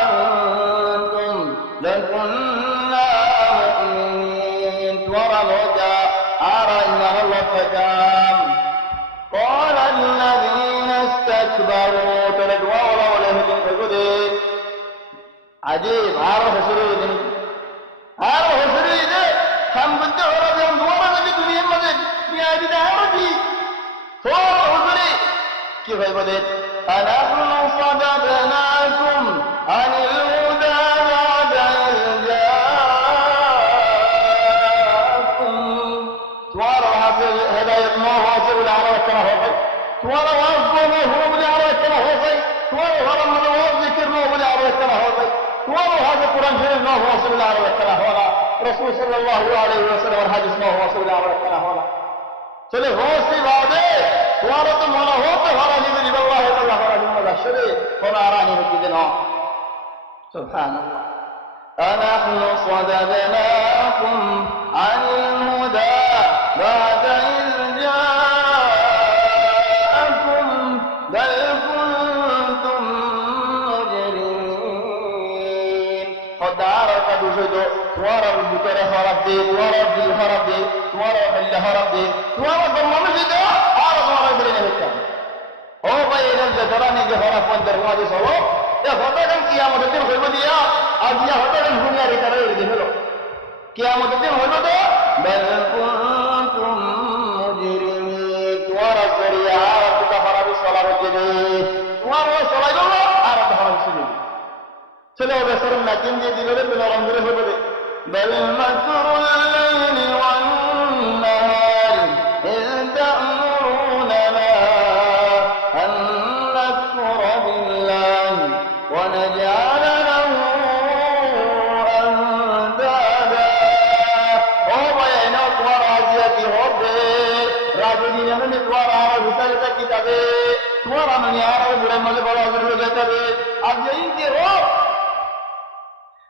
أنتم لكنا مؤمنين ورمجا أرجنا الله فجام قال الذين استكبروا تلقوا ولا ولا هجين فجودين عجيب عارف سريدين هم بدي কি ভাই বলেন أنحن صددناكم عن الهدى بعد إذ جاءكم তোমার হাতে হেদায়েত ন হয়েছে বলে আরো একটা হবে তোমার আওয়াজ বলে হলো বলে আরো একটা হবে তোমার ঘরের মধ্যে ওয়াজ জিকির ন বলে আরো একটা হবে তোমার হাতে কোরআন শরীফ ন হয়েছে বলে আরো একটা হলো রাসূল সাল্লাল্লাহু আলাইহি ওয়াসাল্লামের হাদিস ন হয়েছে বলে আরো একটা হলো চলে হয়েছে বাদে তোমারও তো মনে হতে ভাড়া নিবে আল্লাহ আল্লাহ ভাড়া নিবে আসলে কোন আরানি হতে না সুবহানাল্লাহ أنحن صددناكم عن الهدى بعد إذ جاءكم بل كنتم مجرمين خدارك بجد توارى البكرة هربي توارى الدل هربي توارى الحل هربي توارى الضمام جد عارض ورى برينه الكام ও ভাই এর জেতারানি যে হরা পন্দের ওয়াজি সলো এ হঠাৎ কিয়ামতের দিন হইব দিয়া আজ ইয়া হঠাৎ দুনিয়ার ভিতরে এসে হলো কিয়ামতের দিন হইব তো বাল কুনতুম মুজরিমিন তোমরা করিয়া তোমরা হরাবি সলা হইবে তোমরা সলাই গেল আর হরাবি শুনি চলে হবে সরম না কিন দিয়ে দিলে বিনা রঙের হইবে বাল মাকরুল লাইলি ওয়ান নাহার ইয তা'মুরুনা ونجعل له أندادا وبينات ورازية ربه راجدين من الورى رسالة كتابه ورى من يعرف برمى البراغر لكتابه أجيين كيرو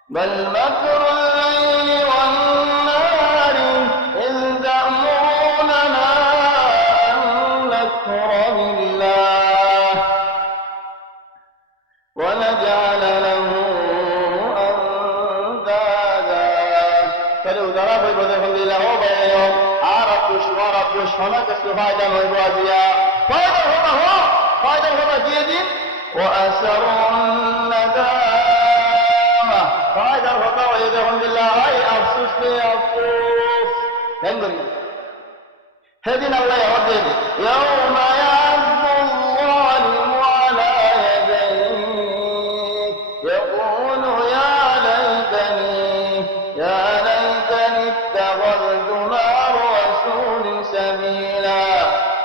بل مكر الليل والنهار إذ تأمروننا أن نكفر بالله ونجعل له أندادا فلو ضرب البدر له بينهم عرفت شمارة شمالة فايدة ويبوازيا فايدة هو جيد وأسروا الندامة فايدة هو ويدهم بالله أي أفسوس لي أفسوس ينظري هدين الله يهدين يوم يعز الظالم على يقول يا ليتني اتخذت مع الرسول سبيلا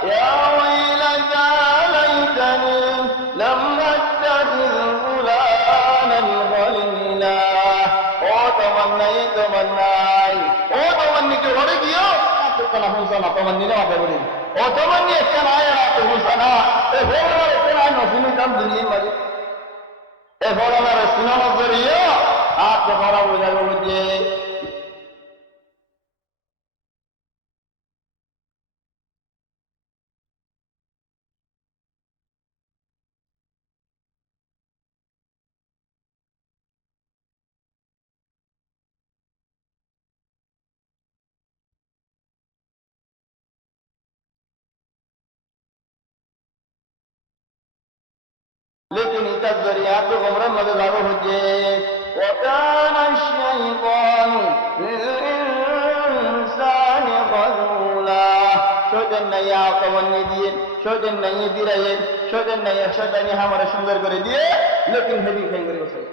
يا ويلتى ليتني لم اتخذ فلانا خليلا تمني के घरे गया kana hunsana tamanni na apa boli o tamanni ekkan aya to hunsana e hola ekkan aya no sunu kam duniya mari e hola na rasuna nazariya aap ko khara ho jaye mujhe लेकिन इतना जरिया तो गुमराह मदद लागू हो जाए وكان الشيطان للإنسان خذولا شودن نيا कवन्नी दिए शोधन नहीं दी रहे शोधन नहीं शोधन हमारे सुंदर कर दिए लेकिन हेवी फेंगरे हो सही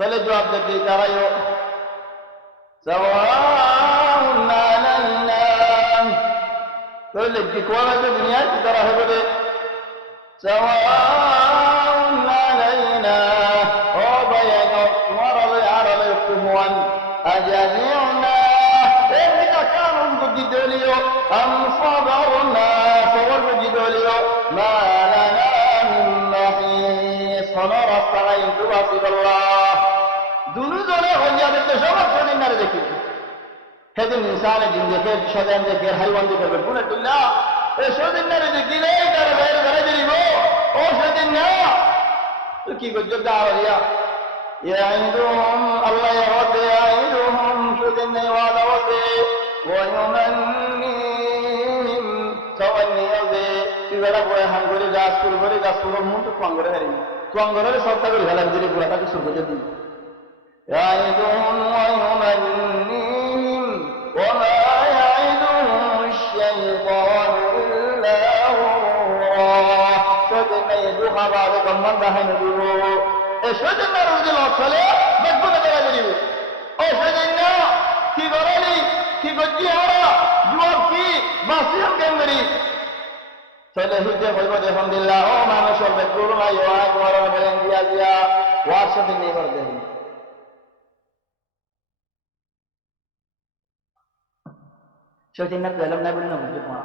चले जवाब देते तारायो सवाउन अलैना तो लेकिन कौन है दुनिया की तरह है बोले سواء علينا وبين مرض على الكهوان أجمعنا إنك كانوا تجدوليو أم صبرنا صبر تجدوليو ما لنا من محيص فنرى السعين تواسد الله دونو دونه هنيا بالتشابه شو النار ذكي هذا الإنسان جن ذكر شدان ذكر حيوان ذكر بقول الله شو النار ذكي ليه كار غير غير ও সেদিন না তো কি করছো দাওয়ারিয়া ইয়াইদুহুম আল্লাহ ইয়াওয়াদে ইয়াইদুহুম সেদিন নেই ওয়াদা ওয়াদে ওয়ায়ুমান্নিহিম সাওয়ান্নিয়াদে তিবারা বয় হাম করে গাছ করে মুন তো কম করে হারি কম করে সবটা করে হেলান দিলে পুরাটা কিছু বুঝে দিই ইয়াইদুহুম ওয়ায়ুমান্নিহিম ওয়া মুসলমান দেখাই নদীব এই সেদিন যদি লক চলে বেগুনে বেড়া বেরিব ও সেদিন কি করেনি কি করছি হারা যুবক কি বাসিয়াম কেন্দ্রি ছেলে হিতে হইব দেখুন দিল্লা ও মানুষের বেগুন নাই ওয়াই মরণ বলেন দিয়া দিয়া ওয়ার সাথে নিয়ে করে দেখুন সেদিন পেলাম না বলি না বুঝতে পারা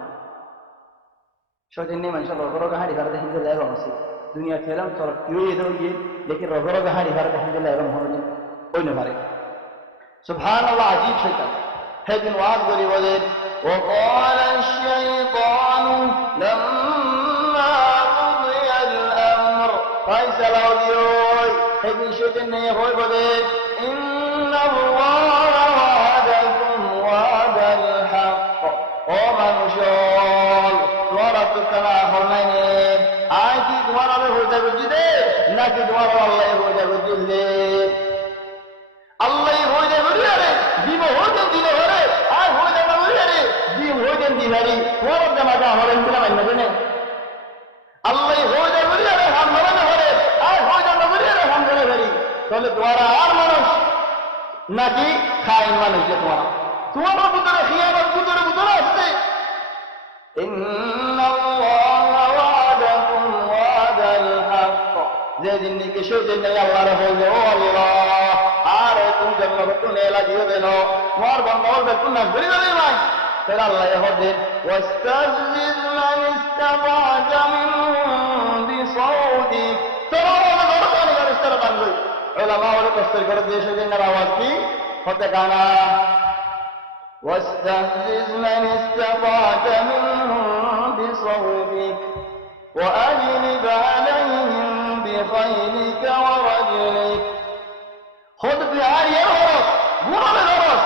সেদিন মানুষের রগরগ হাঁড়ি ঘরে দেখেন দিলে এবং আছে দুনিয়া খেলাম তোর কেউ এদের গিয়ে দেখি রগরগ হাঁড়ি ঘরে দেখেন দিলে এবং হল ওই না পারে সুবহান আল্লাহ আজীব শয়তান সেদিন ওয়াজ করি বলেন وقال الشيطان لما قضي الأمر فيصلى দিওই সেদিন সেদিন নিয়ে হই বলে إن الله وعدكم وعد الحق ও মানুষজন তোমারা তো কেনা হল নাই নে আয় কি তোমার আমি হয়ে যাবে জিদে নাকি তোমার আল্লাহ হয়ে যাবে জিদে আল্লাহ হয়ে যাবে রে দিব হয়ে দিলে হরে আর হয়ে যাবে রে দিব হয়ে দিনারি তোমার জামাটা হরেন কিনা মান্য জানে আল্লাহ হয়ে যাবে রে হাম মানে হরে আর হয়ে যাবে রে হাম ধরে ধরি তাহলে তোমারা আর মানুষ নাকি খাইন মানুষ যে তোমার ভিতরে খিয়ানত ভিতরে আসছে إن الله وعدكم وعد الحق যেদিন নাকি সেদিন নাকি আল্লাহ বলবে ও আল্লাহ আর তুমি জন্ম বেতন এলা দিয়ে দেন তোমার বন্ধ বেতন না ধরে দেবে ভাই তাহলে আল্লাহ হবেন ওয়াস্তাজিজ মান ইস্তাবা'তা মিনহুম বিসাউতিক তোরা দরকার ইস্তারা বানবে উলামা ওরা তফসীর করে দিয়ে সেদিন না আওয়াজ কি হতে গানা واستفزز من استطعت منهم بصوتك وأجلب عليهم بخيلك ورجلك خذ بهاري الهرس قرب الهرس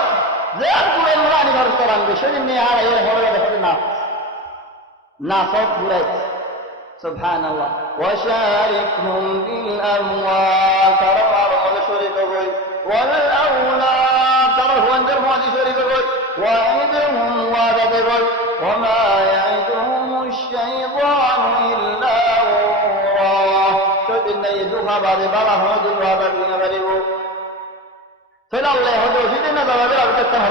زياد قول المراني فرسران بشر النهار يهرس بحرنا ناصف بريت سبحان الله وشاركهم بالأموال ترى الله شريك والأولاد ترى هو انجر مواجه شريك وعدهم وعدهم وما يعدهم الشيطان إلا غرورا شدن يدوها بعد بلا هدو وعدين بريبو فلا الله هدو شدن بلا بكتن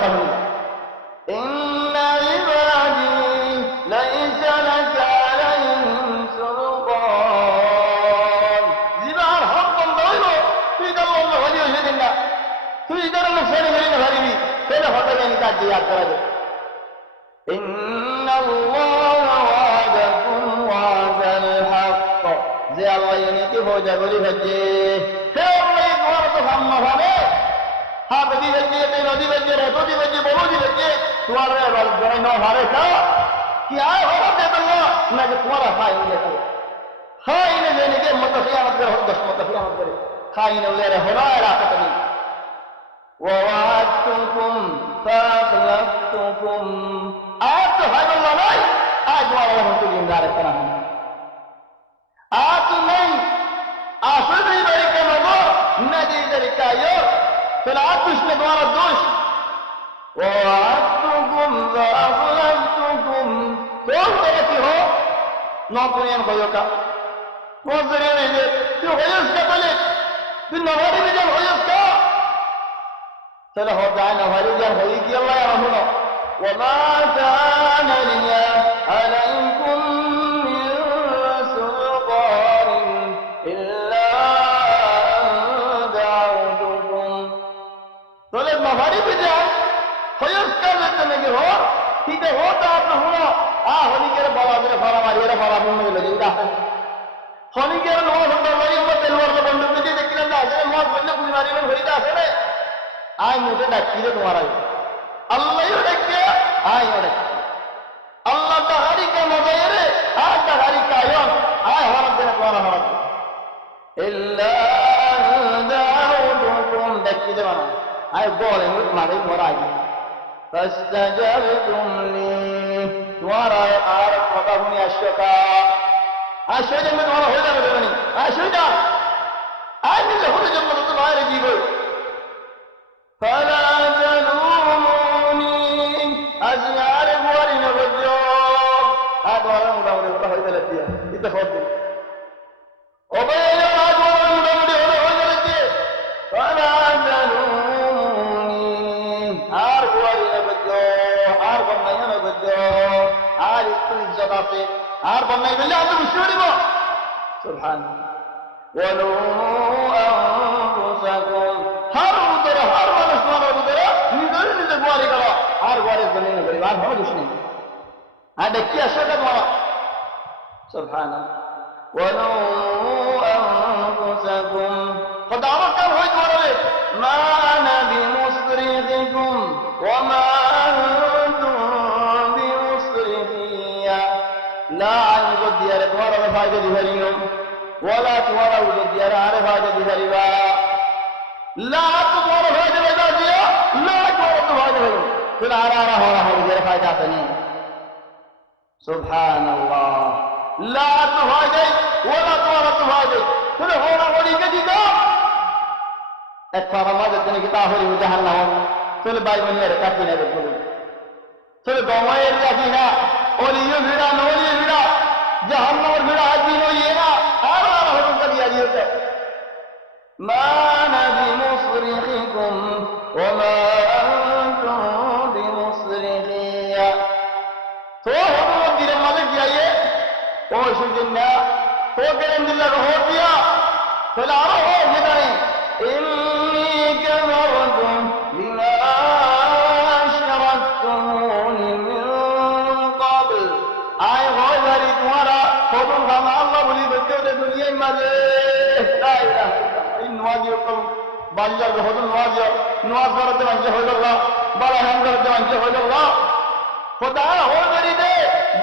إن عبادي ليس لك عليهم سلطان زبار حقا ضويبو تريد الله هدو شدن تريد الله سنة بريبي فلا هدو يعني تاجيات كراجو إن الله وعدكم وعد الحق زي الله ينيتي هو جبري فجي الله يقوار تفهم فهمه ها بدي فجي نودي فجي رتو دي فجي بولو دي فجي تمہارے بال جڑے نہ ہارے تھا کہ آئے ہو دے اللہ نہ کہ تمہارا خائن لے کر خائن لینے کے متفیانت کر ہو دس متفیانت کرے خائن لے رہے ہونا علاقہ نہیں ووعدتكم فأخلفتكم آت هذا الله ناي آج وارا وهم تلين دار الكلام آت ناي آسدري بريك نظر ندي ذلك يوم فالعطش ندوار الدوش ووعدتكم فأخلفتكم تقول تركي هو ناطرين خيوكا ناظرين إذا تغيزك تلك بالنهار بجل خيزك فلا هو دعنا فريجا فريجي الله يرحمنا وما كان لي عليكم من سلطان إلا أن دعوتكم فلما فريج جاء فيسكر لتنك هو كده هو تعبنا هنا هوني كده بلا بلا فلا ماريرا فلا بلا بلا جيدا هوني كده نوع سندر ماري هو تلوار لبندق بجي دكنا ناسه موت بندق بجي ماريرا فريدا سنه آئے مجھے ڈکی دے تمہارا اللہ ہی ڈکے آئے ہو ڈکی اللہ تہاری کا مظہر آج تہاری کا یوم آئے حرم دینا تمہارا حرم اللہ دعوتكم ڈکی دے مانا آئے بولے مجھے تمہارے تمہارا آئی فاستجبتم لی تمہارا عارف مقابنی اشکا اشکا جب میں تمہارا ہو جائے بنی اشکا آئے مجھے خود جب میں تمہارے جی گئی فلا تلوموني أزيار بوارين الرجوع هذا ولا مدامر الله إذا لديها إذا خذ وبين বুয়ারি নৈবেদ্য, আর বন্যাই নৈবেদ্য, আর একটু ইজ্জত আছে, আর বন্যাই বললে আমি বুঝতে পারিব। হার ভিতরে হার মানুষ মানার ভিতরে নিজের নিজে বুয়ারি গেল, আর বুয়ারির বন্যাই নৈবেদ্য, আর ভালো দোষ নেই। আর দেখি আসো এটা মারা সুবহানাল্লাহ। আমার কাম হইতে পারবে মা আনা বিমুসরিখিকুম ওয়া মা আনতুম বিমুসরিখিয়া, না আমি দিয়ারে তোমার ফায়দা দিহারিও, ওয়ালা তোমার দিয়ারে আরে ফায়দা দিহারিবা, লা তোমার ফায়দা দিয়া, লা তোমার ফায়দা হইল, তুমি আর আর হওয়া হবে যারা ফায়দা আছে নি। সুবহানাল্লাহ। লা তুহাইদে ওয়ালা তোমার তুহাইদে, তুমি হোনা বলিকে দিতো এক ফারামাদের জন্য কি তাহলে জাহান্নাম চলে বাই বনিয়ার কাটি না রে বলে চলে গমায়ের কাটি না ওলিও ভিড়া নলিও ভিড়া জাহান্নামের ভিড়া দিন ওইয়ে না আর আর হরম করিয়া দিতে মা নাবি মুসরিখিকুম ওয়া মা আনতুম বিমুসরিখিয়া। তো হরম দিলে মালিক যাইয়ে ও সুদিন না তো কেন দিল্লা রহ দিয়া চলে আরো হো যেখানে إني كفرت بما أشركتموني من قبل آي غوي باري تمہارا خودن خانا اللہ بلی بچے ہوتے دنیا مجھے لا إله إلا إن نواجی وقم بانجا بخودن نواجی نواز برد منجے ہوئی اللہ بڑا ہم برد منجے ہوئی اللہ خدا غوي باری دے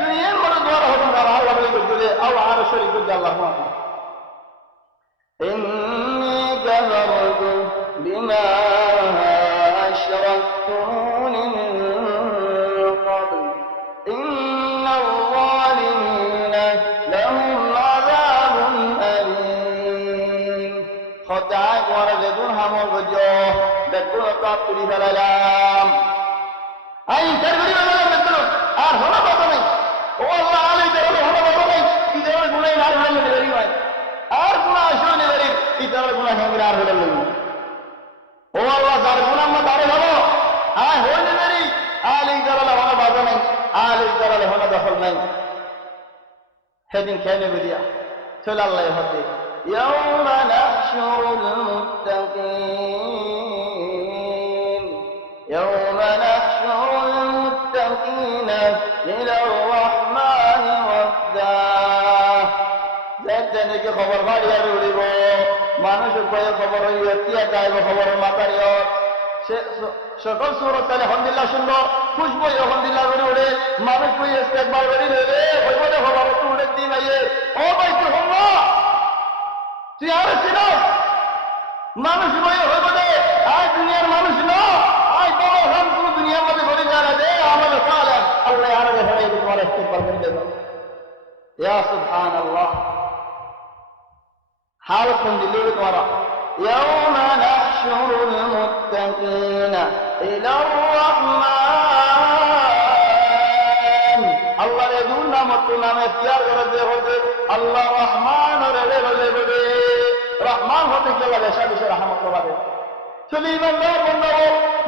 دنیا مرد دوارا خودن خانا اللہ بلی بچے دے او عارش شریف جا اللہ مانا إني كفرت بما أشركتمون من قبل إن الظالمين لهم عذاب أليم. خدعك ورجدون هم الرجوع بكل قطري فللام أي تربري فللام بكل هنا بطني والله علي تربري هنا بطني إذا يقول لي نعرف لما تدري আর কোন আসলে নেবারি ইতার কোন হেঙ্গির আর হলে লই ও আল্লাহ যার গুনাহ মত আরে হলো আয় হই নেবারি আলি জালালে হলো বাজা নাই আলি জালালে হলো দখল নাই সেদিন কেনে বিদিয়া চল আল্লাহ হতে ইয়াউমা নাহশুরুল মুত্তাকিন ইয়াউমা নাহশুরুল মুত্তাকিনা ইলার রাহমানি ওয়াফদা। দেখতে খবর বাড়িয়া উড়িব মানুষ খবর হইব তিয়া যাইব খবর মাতারিও সকল সুরত তাহলে হন্দিল্লা শুনবো খুশবো হন্দিল্লা করে উড়ে মানুষ কই একবার বেড়ি দেবে হইব না খবর উড়ে দিন আইয়ে ও ভাই তুই হব তুই আর ছিল মানুষ বই হইব দে আজ দুনিয়ার মানুষ ন আজ বড় হাম তুই দুনিয়ার মধ্যে ঘুরে যারা দে আমাদের সালে আল্লাহ আর হয়ে তোমার ইস্তেগফার করে দেব ইয়া সুবহানাল্লাহ। حالة دليل ورا يوم نحشر المتقين إلى الرحمن الله يقول نامتنا اختيار کرتے ہوتے اللہ رحمان رلے رلے بڑے رحمان ہوتے کیا لشا بشے رحمت اللہ دے چلی اللہ بندہ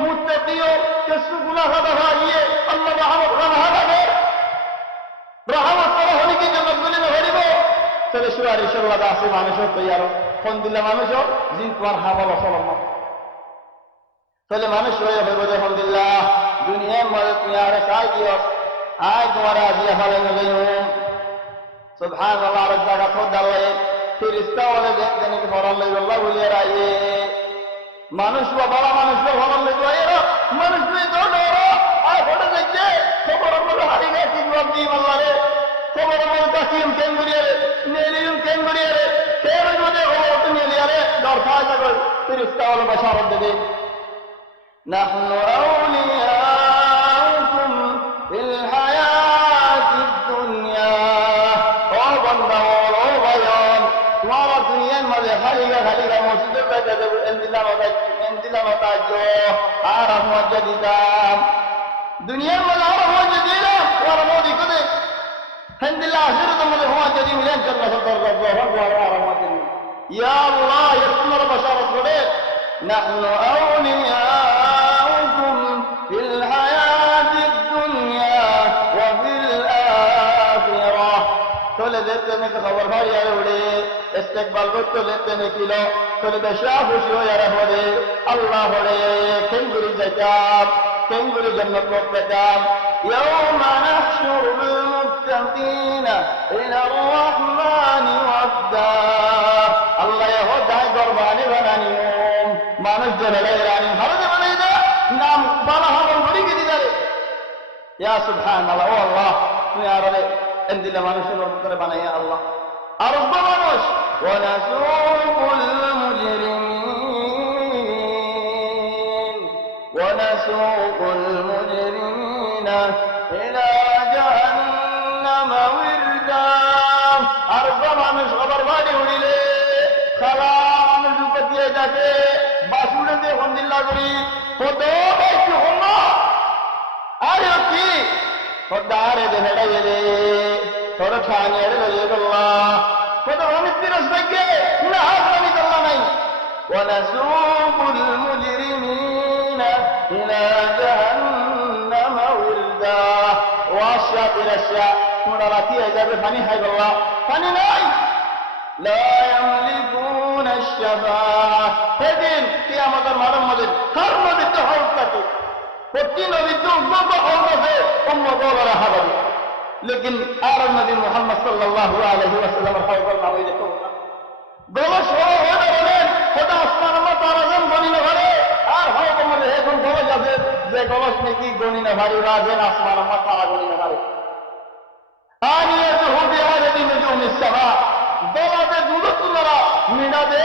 متقیو کس گناہ دفع یہ اللہ رحمت رہا لگے رحمت اللہ ہونے کی جنت گلی میں ہری بو চলে শুয়ার ইনশাল্লাহ আছে মানুষও তৈয়ার ফোন দিলে মানুষও জিন তোমার হাওয়া বসলাম চলে মানুষ হয়ে হইব যে আলহামদুলিল্লাহ দুনিয়ার মধ্যে তুমি আর কাই দিও আয় তোমার আজিয়া ফলে গেল সুবহানাল্লাহ আর জায়গা তো দালে ফেরেশতা বলে দেখেন কি ফরল লই আল্লাহ বলিয়া রায়ে মানুষ বড় মানুষ ফরল লই আইরা মানুষ তুই তো ডরো আয় ফটো দেখে খবর বড় হারি গেছে জবাব দি আল্লাহ রে খবর বড় কাসিম কেন করিয়া নেলিয়ম কেন করিয়া রে কেন যদি খবর তুমি নিয়া রে ডর খায় যাবে ফেরেশতা বলে বশারত দেবে নাহনু আউলিয়াউকুম ফিল হায়াতিদ দুনিয়া ও বান্দা ও ভাইয়ান তোমার দুনিয়ার মধ্যে খালিগা মসজিদে বাইতে দেব এন্দিলা মতাজো আর মজ্জা দিতাম দুনিয়ার মধ্যে আর মজ্জা দিলাম আর মোদি কদে হেন্দিলা আখিরাত মধ্যে মজ্জা দি মিলেন জান্নাত দরজা আর মজ্জা দি ইয়া আল্লাহ ইসমর বশারত করে নাহনু আউলিয়াউকুম ফিল বলে যে ট্রেনে খবর হয় আর উড়ে ইস্তেকবাল করতে ট্রেনে কিল চলে বেশা খুশি হয়ে আর হরে আল্লাহ হরে কেঙ্গুরি যাইতাম কেঙ্গুরি জন্য পেতাম يوم نحشر المتقين إلى الرحمن وفدا الله يهدى قرباني بنانيهم ما نجل ليراني هذا بنيدا نام بلها والبريق دي داري يا سبحان الله والله يا رب عند الله ما نشر المكر بنا يا الله أرض منوش ونسوق المجرمين ونسوق المجرمين إلى جهنم وردا أرض منوش خبر بادي وليلي سلام نجوبتي جاكي باسولن دي حمد الله قري خدو بيتي خلنا آيو كي خداري دي هڑا يلي ثورة ثاني هڑا يلي الله خدو رمتي رسبكي نهاز رمت الله نين ونسوق المجرمين إلى جهنم وردا واشياء إلى أشياء مراراتي أجاب فاني حيب الله فاني ناي لا يملكون الشفاعة هذين قيامة المرم مدد هر مدد تحول تكي وكين مدد تحول تكي قول هذا لكن آل النبي محمد صلى الله عليه وسلم حول الله ويلكم গলস হয়ে বলেন খোদা আসমান আল্লাহ তাআলা যেন গণিনা ভারে আর হয়তো মনে এখন গলস আছে যে গলস নাকি গণিনা ভারি রাজেন আসমান আল্লাহ তাআলা গণিনা ভারে আনিয়ে যুহুদি আলাদি নজুমিস সামা দলাতে দুদতুনারা মিনাদে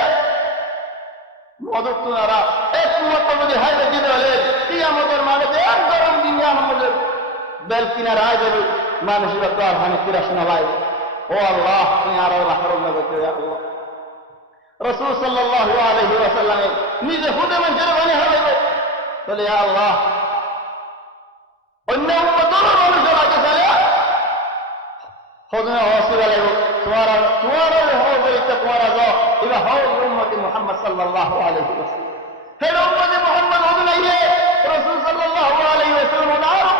মদতুনারা একমাত্র যদি হাইতে দিতে হলে কিয়ামতের মানে এক গরম দুনিয়া আমাদের বেল কিনারা যাবে মানুষের তো আর হানি তিরাস না লাই ও আল্লাহ তুমি আর রাহরম না করতে ইয়া আল্লাহ রাসূল সাল্লাল্লাহু আলাইহি ওয়াসাল্লাম নিজে খুদে মানুষের বাণী হবে বলে ইয়া আল্লাহ অন্য উম্মতের মানুষের আগে চলে খুদে হসিবা লাগো তোমার হইতে তোমার আজ ইবা হও উম্মতি মুহাম্মদ সাল্লাল্লাহু আলাইহি ওয়াসাল্লাম হে উম্মতি মুহাম্মদ হদে নাইয়ে রাসূল সাল্লাল্লাহু আলাইহি ওয়াসাল্লাম আরফ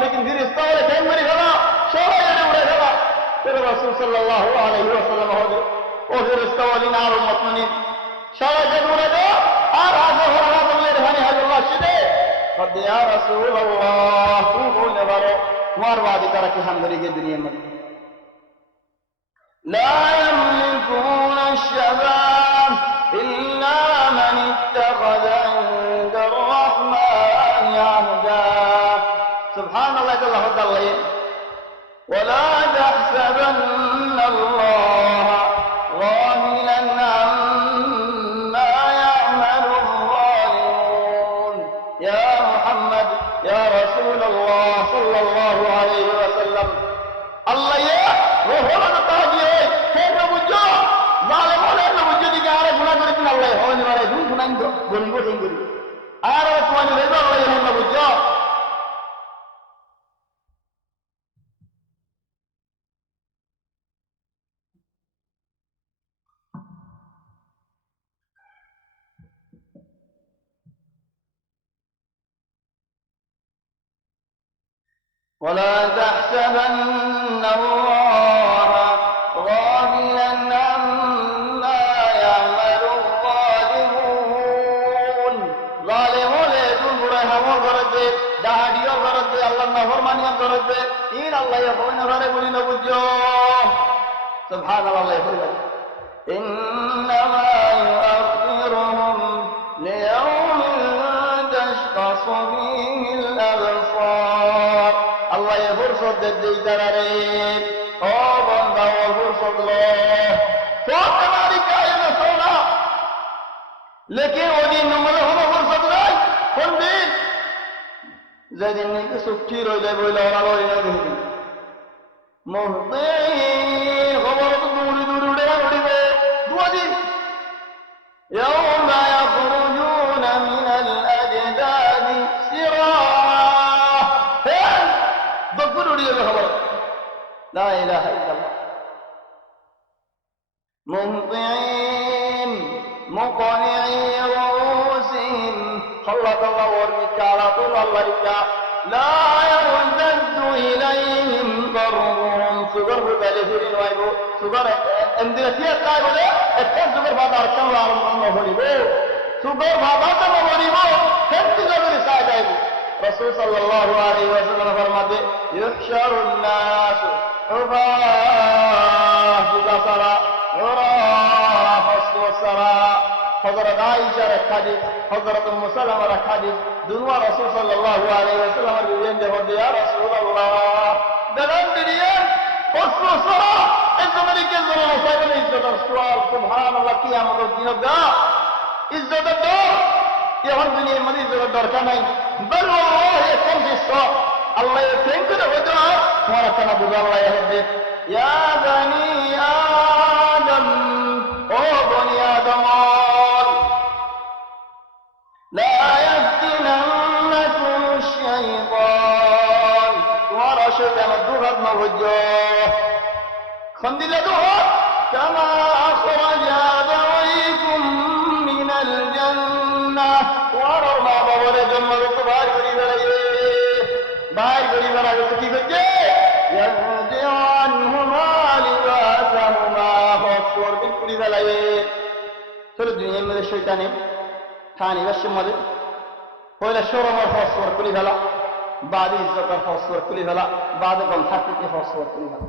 लेकिन फिर इस तरह से मेरी हवा शोरा ये उड़े हवा फिर रसूल सल्लल्लाहु अलैहि वसल्लम हो गए और फिर इसका वाली नार मुतमनी शोरा से उड़े दो और आगे हो रहा तुमने रहने है अल्लाह शिदे قد يا رسول الله तू बोलने वालो मार वादी करा कि हम गरी के दुनिया में لا يملكون الشباب إلا من اتخذ عند الرحمن عهدا سبحان الله جل وعلا ولا تحسبن الله غافلا عما يعمل الظالمون يا محمد يا رسول الله صلى الله عليه وسلم الله يا روحنا تاجي ہے بوجھو ظالموں نے بوجھو دی کہ آرے گناہ کرتے اللہ ہونے والے دون گناہ گنگو دنگری آرے توانی رضا اللہ ہونا بوجھو ولا تحسبن الله غافلا عما يعمل الظالمون ظالمون يكون بره همو করতে দাড়িও করতে আল্লাহ নাফরমানিও করতে ইন আল্লাহ যখন ঘরে বলি না বুঝো সুবহানাল্লাহ বলে انما يؤخرهم ليوم تشخص فيه الابصار الله يفرصد الديداري او بندا وفرصد له تو تمہاری کائن سونا لیکن وہ دن نمبر ہم فرصد نہیں کون دن زدن نے کہ سکتی رو جائے بولا اور اللہ نے کہی مہدی خبر تو دوری دوری اڑے اڑی گئے دعا دن يوم يخرجون من الأجداث سراعا دكتور اڑی گئے خبر لا إله إلا الله مهطعين مقنعي رؤوسهم خلط الله ورمكا على طول الله ركا لا يرتد إليهم ضرهم সুগর বুঝাইলে ফিরি নইব সুগর এমদিরাসিয়া তাই বলে একটা সুগর ভাত আর কেমন আরম্ভ করিব সুগর ভাবাটা করিব সেটি জরুরি চাই যাইব রাসূল সাল্লাল্লাহু আলাইহি ওয়াসাল্লাম ফরমাতে ইহশারুন নাস উবাহুদাসারা ওরা হযরত আয়েশার হাদিস হযরত উম্মু সালামার হাদিস দুনিয়া রাসূল সাল্লাল্লাহু আলাইহি ওয়াসাল্লাম বলেন যে ইয়া রাসূলুল্লাহ দালান দিয়ে ওসরা এজমারিকে জন্য সাইবেন ইজ্জতের সুয়াল সুবহানাল্লাহ কিয়ামতের দিন দা ইজ্জতের দর এখন দুনিয়ার মধ্যে ইজ্জতের দরকার নাই বল ওয়াল্লাহি কোন দিছো আল্লাহ এতেন করে হতো তোমার কেন বুঝাল্লাহ হবে ইয়া বানি আদম ও বনি আদম لا يفتننكم الشيطان তোমার শয়তান দুহাত নবজো খন্দিলে দুহাত كما أخرج أبويكم من الجنة ورما بابরে জন্ম তো বাইর করি বেড়ায় কি করছে يرجع عنهما لباسهما فاصبر بالكل বেলায় চলো দুনিয়ার মধ্যে শয়তানে খানি বাসের মধ্যে পয়লা শরমের ফসফর খুলি ফেলা বাদে ইজ্জতের ফসফর খুলি ফেলা বাদে কম থাকতে ফসফর খুলি ফেলা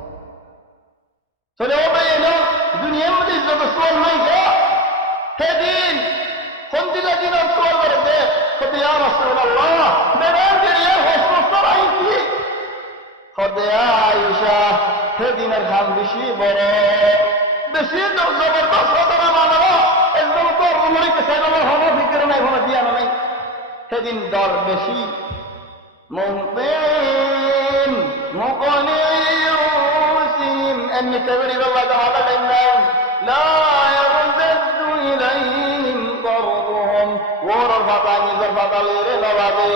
চলে ও ভাই এলো দুনিয়ার মধ্যে ইজ্জতের সোয়াল নাই গো সেদিন ফন্দিলা দিনের সোয়াল করেছে খোদে ইয়া রাসূলুল্লাহ মেরার দিয়ে ফসফর আইছি খোদে আয়েশা সেদিনের ঘাম বেশি বড় বেশি জবরদস্ত হতরা মানব একদম তো মরিকে সাইডাল হলো ফিকির নাই হলো দিয়া নাই সেদিন দর বেশি মুহতিন মুকানিউসিম এমনি তাবরি আল্লাহ তাআলা বলেন লা ইয়ারদাদু ইলাইহিম করবুহুম ওর বাবা নিজের বাবা রে লাগাবে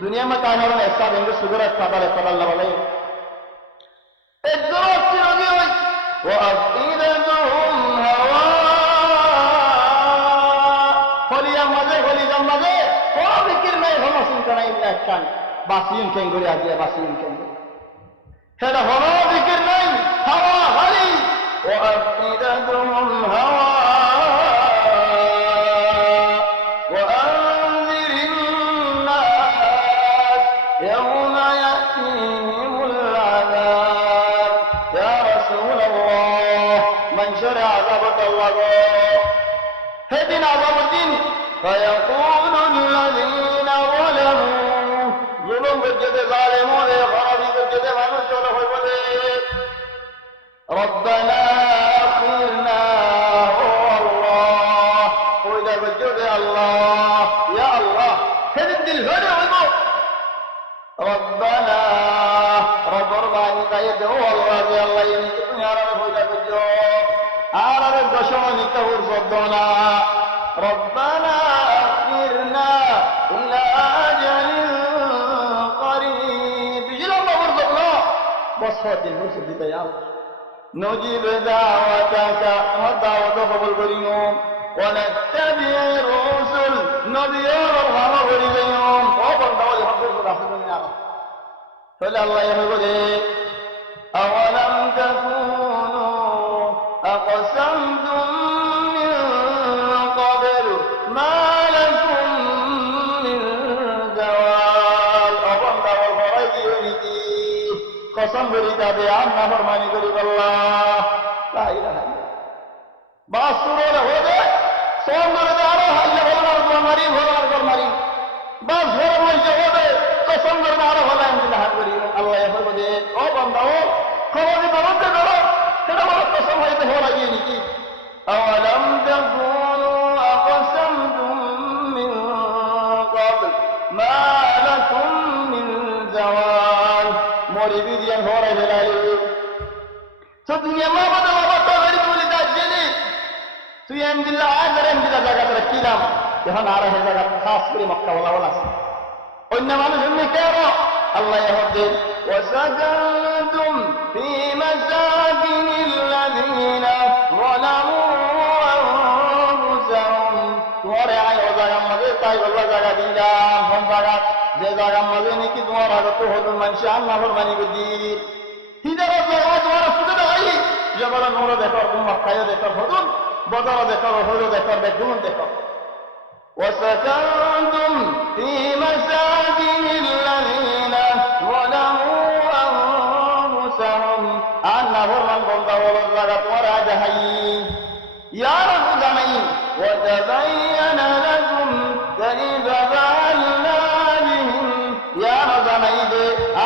দুনিয়া মে কাজ হলো একটা দিন সুগর একটা আল্লাহ বলে একদম চিরদি হয় ওয়াফিদাতুহুম হাওয়া হলিয়া মাঝে হলিজার মাঝে কোনো ফিকির নাই হলো চিন্তা নাই একটা বাসিন কেঙ্গুরি আজিয়া বাসিন কেঙ্গুরি সেটা হলো ফিকির নাই হাওয়া হলি ওয়াফিদাতুহুম হাওয়া وأنذر الناس يوم يأتيهم العذاب يا رسول الله من شرع عذاب الله هدين عذاب الدين فيقول الذين ظلموا ظلم بجد ظالمون خرابي بجد منشر بجد ربنا أخرنا الله وإذا بجد الله يا الله هدين دل هدي ويقول ربنا رب رباني تايده والله يا الله ينكتن يا رب وإذا بجد آرار الدشمن تهور صدنا ربنا أخرنا إلى أجل قريب يجل الله ورزقنا بصفات المسجد يا الله نجيب دعوتك ودعوة قبل قريم ونتبع الرسل نبي الله ورزقهم وقل دعوة يحفظ رسول الله فلا الله يقول أولم تكونوا أقسمتم من قبل ما لكم من زوال أظن دعوة الفرائض يونيتي قسم بريدا بأن فرماني قريب الله لا إله إلا باسورة هذا صومر دارا هل هلنا مريم هلنا مريم بس هو الجواب قسم دارا هلا عند الله قريب الله يفرض أو بنداو خلاص بلند دارا كذا ما قسم هذا هو رجيني أولم تكونوا أقسمتم من قبل ما لكم من زوال مريبي ديان هو رجلالي الدنيا ما بدأ غريب ولد الجلي تيام بالله عذر بالله جاكت ركيلام يهان على هذا خاص كري مكة ولا وإنما نحن كيرا الله يهدي وسكنتم في مساكن الذين ظلموا أنفسهم ورعي وزايا مدير طيب الله جاكت إلا هم جاكت যে জায়গার মাঝে নাকি তোমার আগত হদুন মানুষ আল্লাহ ফরমানি বুদ্ধি হিজারের জায়গায় তোমার সুযোগ দেখাই যে বলে নোরা দেখো মক্কায় দেখো হদুন বদর দেখো হল দেখো বেগুন দেখো وسكنتم في مساكن الذين ظلموا أنفسهم أنه من بنده والرغة وراجهي يا رب زمين وتبين لكم كيف فعلنا بهم يا رب زمين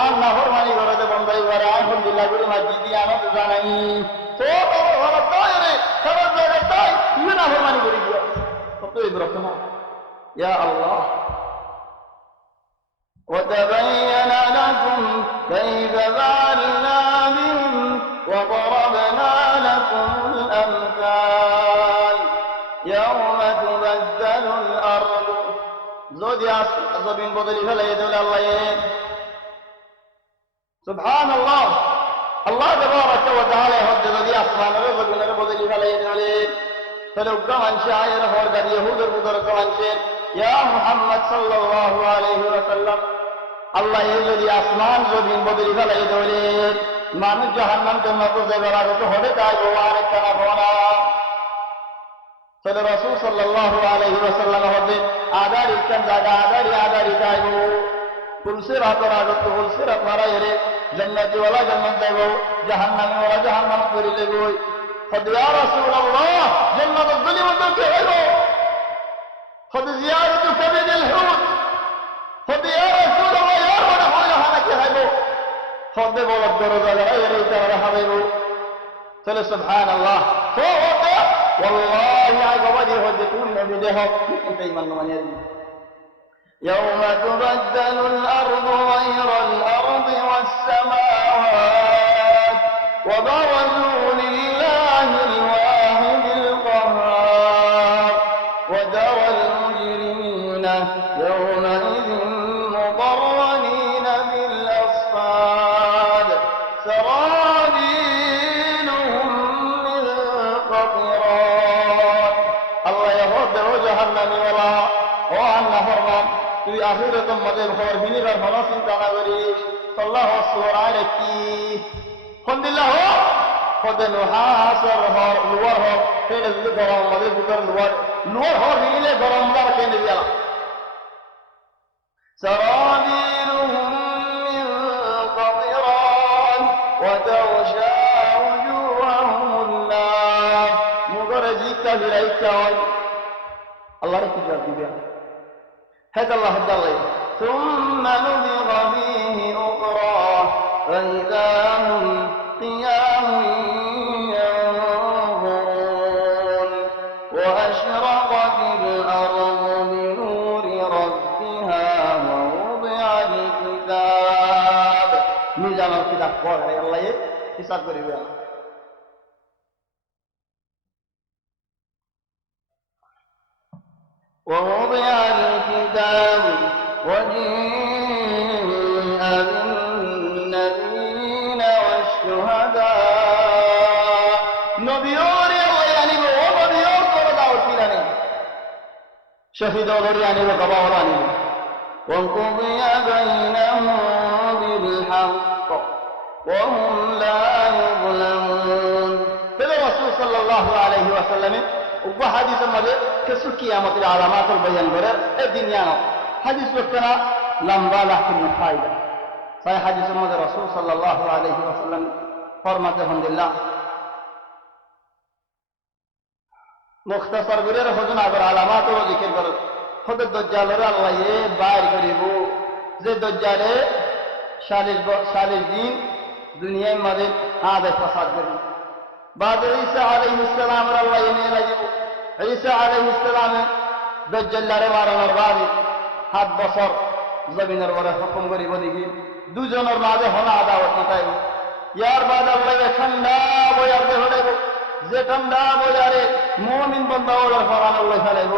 أنه من يرد بنده ورعاهم بالله بالمجد يا رب زمين سوف ورطائر خبر زغطائر ينه من يرد فقط إبرتنا يا الله وتبين لكم كيف فعلنا بهم وضربنا لكم الأمثال يوم تبدل الأرض زود يا زبين بدلي فلا يدل الله سبحان الله الله تبارك وتعالى يهد زودي أسمان رزقنا بدلي فلا يدل فلو كمان شاعر هرد يهود البدر كمان شير يا محمد صلى الله عليه وسلم الله يجري আসমান জমিন বদলি ফেলাই দিলে মানুষ জাহান্নাম জান্নাত যাবার আগে তো হবে তাই আরেক কানা ভরা তাহলে রাসূল সাল্লাল্লাহু আলাইহি ওয়াসাল্লাম হবে আদারি কান জায়গা আদারি যাইবো তুলসির হাতের আগে তো তুলসির আপনারা এরে জান্নাতি ওয়ালা জান্নাত যাইবো জাহান্নামী ওয়ালা জাহান্নাম করে দেব قد يا رسول الله جنة الظلم تكهروا قد زيادة كبد الحوت قد يا رسول الله يا رب حولها نكهروا قد بولد درجة لغيرك ورحمه قل سبحان الله فوق والله عقبدي هدتون نبيه انت ايمان من يدي يوم تبدل الأرض غير الأرض والسماوات وبرزوا لله الواحد القهار وترى المجرمين يومئذ مقرنين بالأصفاد سرابيلهم من قطران الله يغفر جهنم ولا وأن حرم في آخرة مدين خبر بني غرفنا سنتنا غريش صلى الله عليه الحمد لله خد نحاسر هار لور هار فين اللي غرام مدين بكر لور هار بني غرام دار كين ديالا سرابيلهم من قطران وتغشى وجوههم النار مغرزيك بريكا الله يكتب بها هذا الله الدليل ثم نذق فيه أخرى فإذا هم قيام ينظرون وأشرقت الأرض بنور ربها ووضع الكتاب نجم الكتاب قول يا الله حساب قريبا ووضع الكتاب وجيء بالنبيين والشهداء نبيون الله يعني ونبيون كردا وكيلاني شهدوا يعني وقباوراني وقضي بينهم بالحق وهم لا يظلمون كذا الرسول صلى الله عليه وسلم وحديث ماذا كسر قيامة العلامات البيان برر الدنيا حديث وقتنا لمبا لكن فائدة صحيح حديث ماذا الرسول صلى الله عليه وسلم فرمته لله مختصر برر خذون عبر علامات وذكر برر خذ الدجال الله باير قريبو زي الدجال شالش دين دنيا ماذا هذا فساد قريب بعد عيسى عليه السلام الله ينجب عيسى عليه السلام دجال لاره مارانر بعد হাত বছর জমিনের উপরে হুকুম করি বলিকি দুজনের মাঝে হনা আদাওয়াত নতাইব ইয়ার বাদ আল্লাহ ঠান্ডা বয়ার দে হলাইব যে ঠান্ডা বয়ারে মুমিন বান্দা ওলার ফরান আল্লাহ ফেলাইব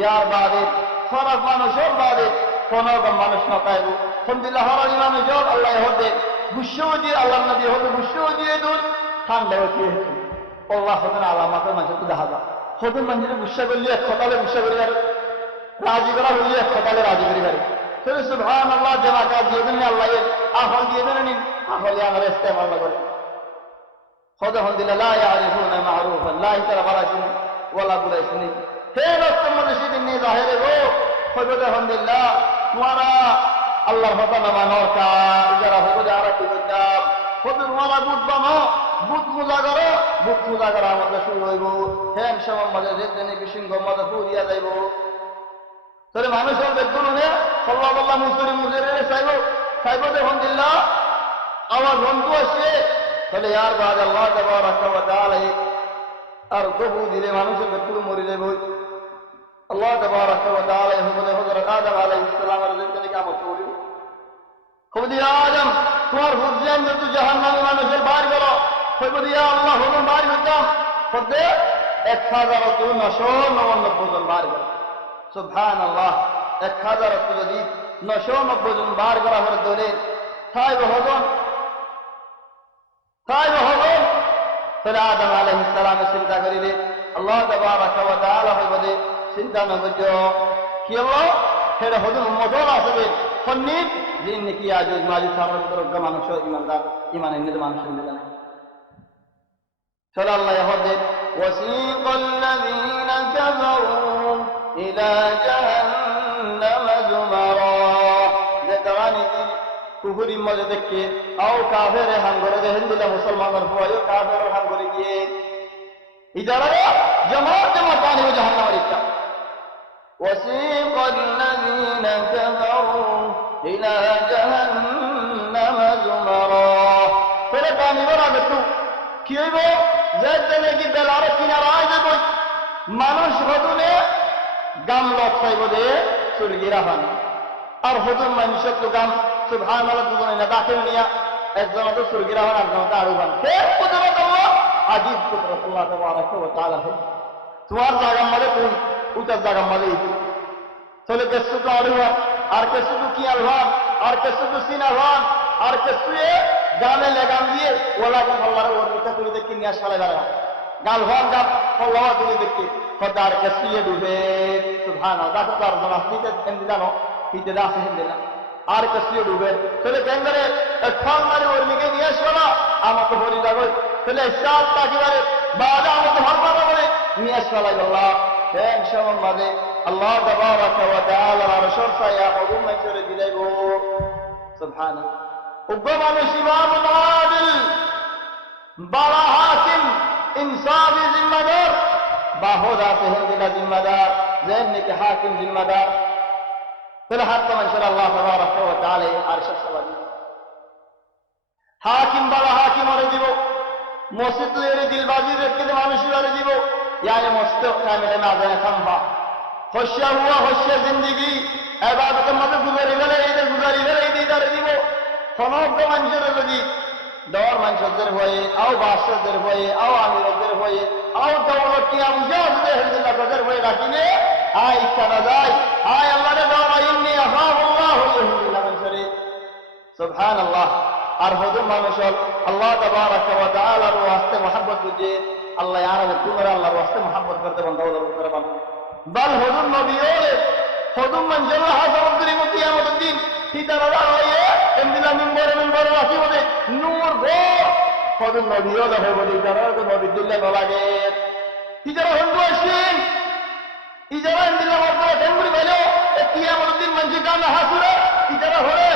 ইয়ার বাদে সরব মানুষের বাদে কোন মানুষ নতাইব আলহামদুলিল্লাহ হরানি মানুষের আল্লাহ হতে গুসো দিয়ে আল্লাহ নবী হতে গুসো দিয়ে দূর ঠান্ডা হতে আল্লাহ হতেন আলামাতের মানুষকে দেখা যায় হতেন মানুষের গুসা করলে এক খতালে গুসা করি আর রাজি করা হইলে এক খতালে রাজি করি পারে তাহলে সুবহানাল্লাহ জামাকা দিয়ে দেন আল্লাহ আহল দিয়ে দেন নিন আহলে আমরা ইস্তেমাল করি খোদা হন্দিলা লা ইয়ারিফুনা মারুফান লা তারা বারাসিন ওয়ালা বুলাইসিন হে রকম মসজিদিন নি জাহেরে গো খোদা হন্দিলা তোমারা আল্লাহর কথা না মানো কা যারা খোদা আর কি কিতাব খোদা ওয়ালা বুট বানো বুট পূজা করো বুট পূজা করা আমাদের শুরু হইব হেন সময় মাঝে যেতে বিশৃঙ্গ মাঝে পুরিয়া যাইব তাহলে মানুষের দেখুন সাল্লাল্লাহু মুসলিম মুজেরে চাইব দেখুন দিল্লা আমার বন্ধু আসে তাহলে ইয়ার বাদ আল্লাহ তাবারাকা ওয়া তাআলা আর গবু দিলে মানুষের দেখুন মরে যাইব আল্লাহ তাবারাকা ওয়া তাআলা হুকুমে হযরত আদম আলাইহিস সালামের যেতে কামত করিল খুবই আদম তোমার হুজুরান যত জাহান্নামে মানুষের বার গেল খুবই আল্লাহ হুকুম বার হইতাম পদে 1999 জন বার গেল সুবহানাল্লাহ 1000 যদি 990 জন বার করা হলে দলে তাহলে আদম আলাইহিস সালাম চিন্তা করিলে আল্লাহ তাবারাকা ওয়া তাআলা হইবদে চিন্তা না করছো কি হলো সেটা হযুর উম্মত আসবে ফন্নিত দিন কি আজুজ মাজি সারার ভিতর মানুষ ইমানদার ইমানের নিয়ে মানুষ মিলে চলো আল্লাহ হদে ওয়াসিকাল্লাযীনা কাফারু ইলা জাহান্নাম যুমারা যেতানি কুফরি মজে দেখে আও কাফের হান করে দেন দিলা মুসলমানের ভয় কাফের হান করে গিয়ে ইজারা জামাত পানি জাহান্নামের ইচ্ছা ওয়াসিকাল্লাযীনা কাফারু ইলা জাহান্নাম যুমারা পরে পানি ভরা দেখো কি হইব যেতে কি বেলার কিনারায় যাব মানুষ হদুনে গাম লক্ষাইব দে সুরগিরা হন আর হদুন মানুষের তো গাম সুবহানাল্লাহ দুজনে দাখিল নিয়া একজন তো সুরগিরা হন একজন তো আরো হন হে কুদরত আল্লাহ আজিব কুদরত আল্লাহ তাবারাকা ওয়া তাআলা তোমার জায়গা মানে কোন উটার জায়গা মানে চলে কেসু তো আরো আর কেসু তো কি আলহান আর কেসু তো সিনা হন আর কেসু গানে লেগাম দিয়ে ওলা আল্লাহর ওরটা তুলে দেখি নিয়া সালে দাঁড়া গাল হন গাল আল্লাহ তুলে দেখি খদার কেসু ডুবে সুবহানাল্লাহ দেখো তার জন্য নিতে জানো পিতে দাসে হিন্দিলা আর কেসু ডুবে চলে কেন্দ্রে ফল মারি ওর মিকে নিয়ে আসলা আমাকে বলি যাবে চলে সাত তাকিবারে বাদা আমাকে ভাবনা বলে নিয়ে আসলা আল্লাহ দেন সমন মাঝে আল্লাহ তাবারাকা ওয়া তাআলা আরশের ছায়া হুকুম করে দিলাইবো সুবহানাল্লাহ উগ্র মানুষ ইমাম আদিল বড় হাকিম ইনসাফি জিম্মাদার বাহুদা সেহদিলা জিম্মাদার যেমনি কি হাকিম জিম্মাদার তাহলে হাত মানুষের আল্লাহ তাবারাকা ওয়া তাআলা আরশের ছায়া হাকিম বড় হাকিম হলে দিব মসজিদ তৈরি দিলবাজি রেখে মানুষের দিব यानी मुस्तक कामिल नाज़ संभा खुशिया हुआ खुशिया जिंदगी इबादत मत गुजारी गले इधर दिबो समग्र मंजर लगी दौर मंजर हुए आओ बादशाहर हुए आओ आमिरर हुए आओ दौलत की मुजाज दे हल्ला बदर हुए राखिने आय इच्छा जाय आय अल्लाह ने दौर इन्नी अखाफुल्लाह अल्लाह मंजरे सुभान अल्लाह और हुजूर मानुषल अल्लाह तबारक व तआला रो वास्ते मोहब्बत बुझे আল্লাহ আর তোমরা আল্লাহর ওয়াস্তে mohabbat করতে বন্ধ করে পাবো বল হুজুর নবীরে হুজুর মঞ্জুর হাসাবুদ্দিন কিয়ামতের দিন সিতারা হয়ে এমদিনা মিম্বরে রাখি বলে নূর গো হুজুর নবীও দেখে বলি তারা তো নবী দিলে না লাগে সিতারা হন্ডু আসেন ইজারা এমদিনা মারতে টেম্বুরি ভালো কিয়ামতের দিন মঞ্জি কান হাসুরে সিতারা হরে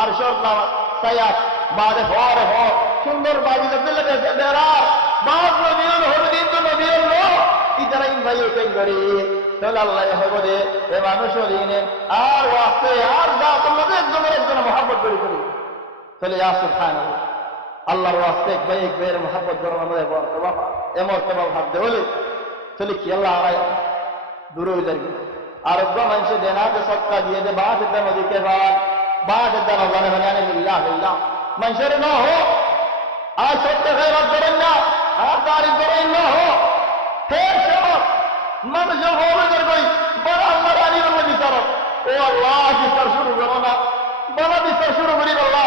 আর সব না সায়াত বাদে হর সুন্দর বাজিতে দিলে দেরা বাদ নবীর হরদিন তো নবীর লো ইদারা ইনভাই ওপেন করে তাহলে আল্লাহ হবে এ মানুষের ইনে আর ওয়াস্তে আর যা তোমাদের একজন mohabbat করে তাহলে ইয়া সুবহানাল্লাহ আল্লাহর ওয়াস্তে এক ভাইয়ের mohabbat করা মানে বড় বাবা এমন তোমার ভাব দেবলে তাহলে কি আল্লাহ আর দূরে হয়ে যাবে আর একদম মানুষ দেনাতে সদকা দিয়ে দে বাদ দে নদীকে বাদ দে নজানে মানে বিল্লাহ মানুষের না হো আর সত্য খেরাত করেন না আর তারিফ করেন না হো ফের সব মানুষের হওয়ার কই বড় আল্লাহর আলিমের বিচারক ও আল্লাহ বিচার শুরু করো না বড় বিচার শুরু করি আল্লাহ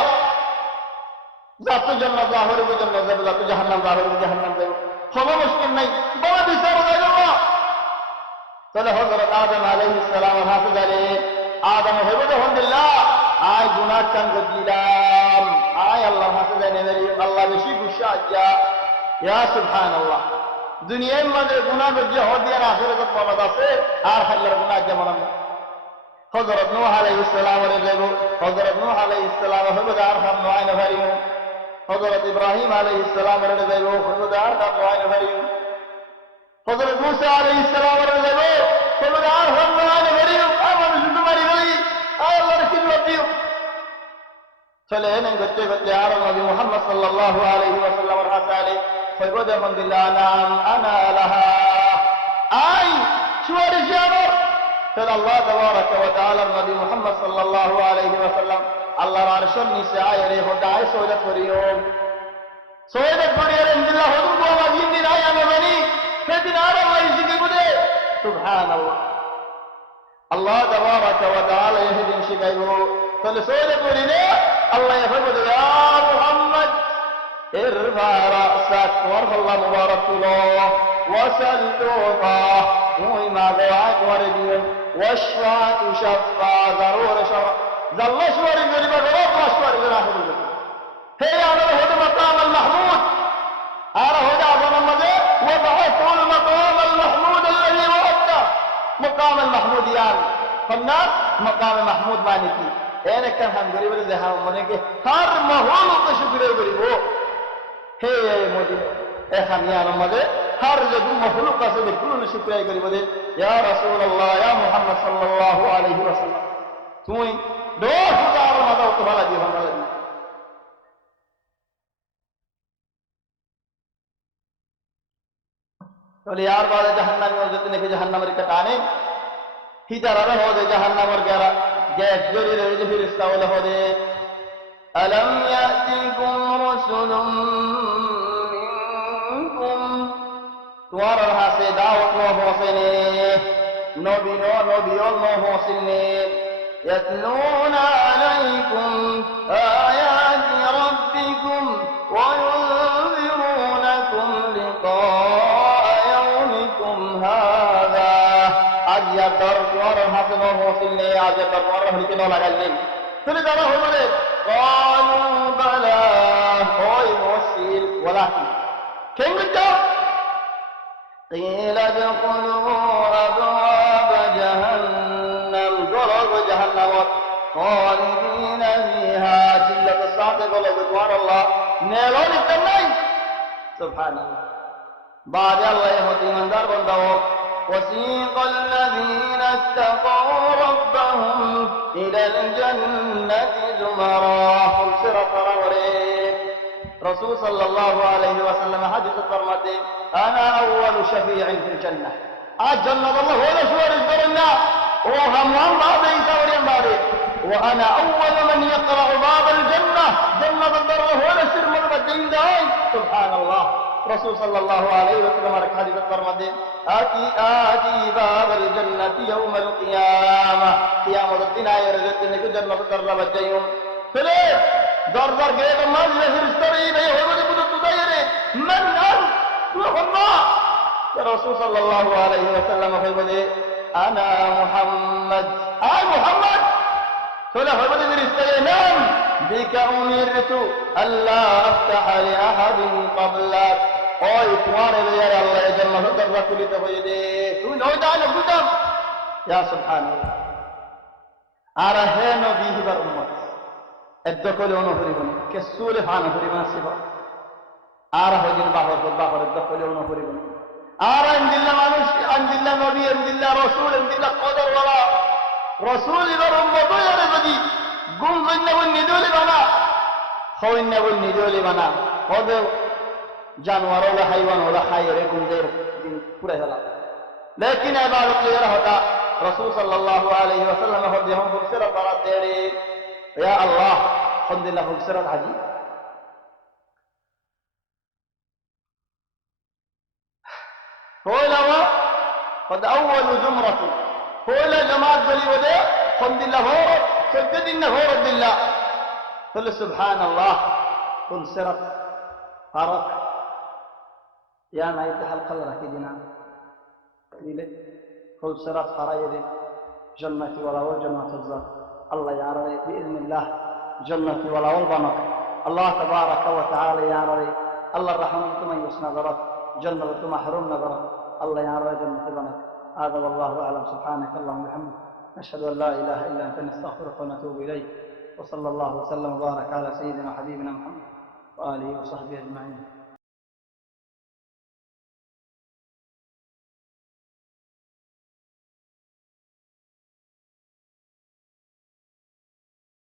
যাতে জান্নাত জাহরের জন্য যাবে যাতে জাহান্নাম জাহরের জাহান্নাম যাবে কোনো মুশকিল নাই বড় বিচার হয়ে গেল তাহলে হযরত আদম আলাইহিস সালাম হাতে ধরে আদম হইব যখন দিল্লা আয় গুনাহ চান দিলাম আয় আল্লাহ হাতে জানে মেরি আল্লাহ বেশি গুসা আজ্ঞা ইয়া সুবহানাল্লাহ দুনিয়ার মধ্যে গুনাহ গজ্জে হদিয়ার আখিরাত পাওয়া আছে আর আল্লাহর গুনাহ আজ্ঞা মানাম হযরত নূহ আলাইহিস সালামের দেবো হযরত নূহ আলাইহিস সালাম হইব আর খাম নয় নভারিও হযরত ইব্রাহিম আলাইহিস সালামের দেবো হইব আর খাম নয় নভারিও হযরত মুসা আলাইহিস সালামের দেবো হইব আর খাম নয় নভারিও আমার শুধু মারি গলি আল্লাহর খিদমত দিও চলে এনে গতে গতে আর নবী মুহাম্মদ সাল্লাল্লাহু আলাইহি ওয়াসাল্লামের হাসালে হইব যখন দিল্লা নাম আনা লাহা আই সুয়ারিশ আমার তাহলে আল্লাহ তাবারাকা ওয়া তাআলা নবী মুহাম্মদ সাল্লাল্লাহু আলাইহি ওয়াসাল্লাম আল্লাহর আরশের নিচে আয়রে হোদায় সওয়াত করিও ইনশাআল্লাহ হুজুর গো আজিম দিন আয় আমি বলি সেদিন আর আল্লাহ জিকির করে সুবহানাল্লাহ আল্লাহ তাবারাকা ওয়া তাআলা এই দিন শিখাইব তাহলে সওয়াত করিলে আল্লাহ বলে ইয়া মুহাম্মদ ইরফা রাসাক ওয়ারফা মুবারাকুল্লাহ ওয়াসাল তুতা তুই মা দোয়া করে দিও ওয়াশফা তুশফা জরুর শফা জাল্লা শওয়ারি গরিবা গো ওয়াশফারি গরা হলো হে আমার হতে মাকাম আল মাহমুদ আর হতে আদম মধ্যে ওয়া বাহুল মাকাম আল মাহমুদ الذي وعدته مقام المحموديان فالناس مقام محمود মানে কি এনে কেন হাম গরিবের দেখা মনে কি হর মহলকে শুকরিয়া করিব হে মোদি এখন ইয়ার মধ্যে হর যে মখলুক আছে বিলকুল শুকরিয়া করিব দে ইয়া রাসূলুল্লাহ ইয়া মুহাম্মদ সাল্লাল্লাহু আলাইহি ওয়াসাল্লাম তুই দোয়া খুদার মাদাও তো ভালো জীবন ভালো তাহলে यार বাদে জাহান্নামী ও যেতে নাকি জাহান্নামের কাটানে হিজারা हो दे জাহান্নামের গেরা গ্যাস জরি রয়ে যে ফেরেশতা ওলা हो दे আলাম ইয়াতিকুম রাসূলুম মিনকুম তোমার হাসে দাওয়াত নো হোসেনে নবী নো হোসেনে ইয়াতলুনা আলাইকুম আয়াতি রাব্বিকুম ওয়া ইউনযিরুনাকুম লিকা দর তোমার হাতে নো হোসেন নে আজ দর তোমার হলিকে নো লাগাইলেন তুমি যারা হইলে কালু বালা ওই মুসিল ওয়ালা কেমন যাও قيل ادخلوا ابواب جهنم جرب جهنم خالدين فيها جلة الساعة قلوا بكوار الله نيلون التنين سبحان الله بعد الله يهدي من دار بندهو وسيق الذين اتقوا ربهم إلى الجنة زمرا حسرت روريك رسول صلى الله عليه وسلم حديث فرمته أنا أول شفيع في الجنة الجنة الله ولا شوار الجنة وهم بعض يسورين بعض وأنا أول من يقرأ باب الجنة جنة الله ولا سر مربتين داي سبحان الله رسول صلى الله عليه وسلم حديث فرمته آتي باب الجنة يوم القيامة قيامة الدين آية الجنة جنة قربت جيوم فليه دار قيد الله لهر السريب يهود بدك تديره من أنت روح الله يا رسول صلى الله عليه وسلم فليه أنا محمد محمد فله بدك تديره نعم بك أمرت ألا أفتح لأحد قبلك ওই তোমার এর আল্লাহ জান্নাত দরজা খুলিতে হয়ে দে তুমি নয় দাও না বুঝাম ইয়া সুবহানাল্লাহ আর হে নবী হিবার উম্মত এদ্দ কলে অনুপরিবন কে সুলে ফান পরিবন সিবা আর হইদিন বাহর এদ্দ কলে অনুপরিবন আর আনদিল্লাহ মানুষ আনদিল্লাহ নবী আনদিল্লাহ রাসূল আনদিল্লাহ কদর ওয়ালা রাসূল ইবার উম্মত এর যদি গুম জন্য নিদলে বানা হইন না বল নিদলে বানা ওদের जानवर वाला हाइवान वाला खाई रे गुंजेर दिन पूरा हला लेकिन इबादत ले रहा था रसूल सल्लल्लाहु अलैहि वसल्लम हो जे हम फुरसत बात दे रे या अल्लाह अलहमदुलिल्लाह फुरसत हाजी هو قد اول زمره هو جماعه ذلي وده الحمدلله هو سجدنا هو رب الله قل سبحان الله فلسرت فرق يا ما يتحل قل ركيدنا ليله فلسرت فرايده جنتي ولا والجنة الزر الله يا ربي بإذن الله جنتي ولا والبنك الله تبارك وتعالى يا ربي الله الرحمن تما يسنا غرق جنة تما حرم نغرق الله يا ربي جنة بنك هذا والله أعلم سبحانك اللهم وبحمدك نشهد أن لا إله إلا أنت نستغفرك ونتوب إليك وصلى الله وسلم وبارك على سيدنا وحبيبنا محمد وآله وصحبه أجمعين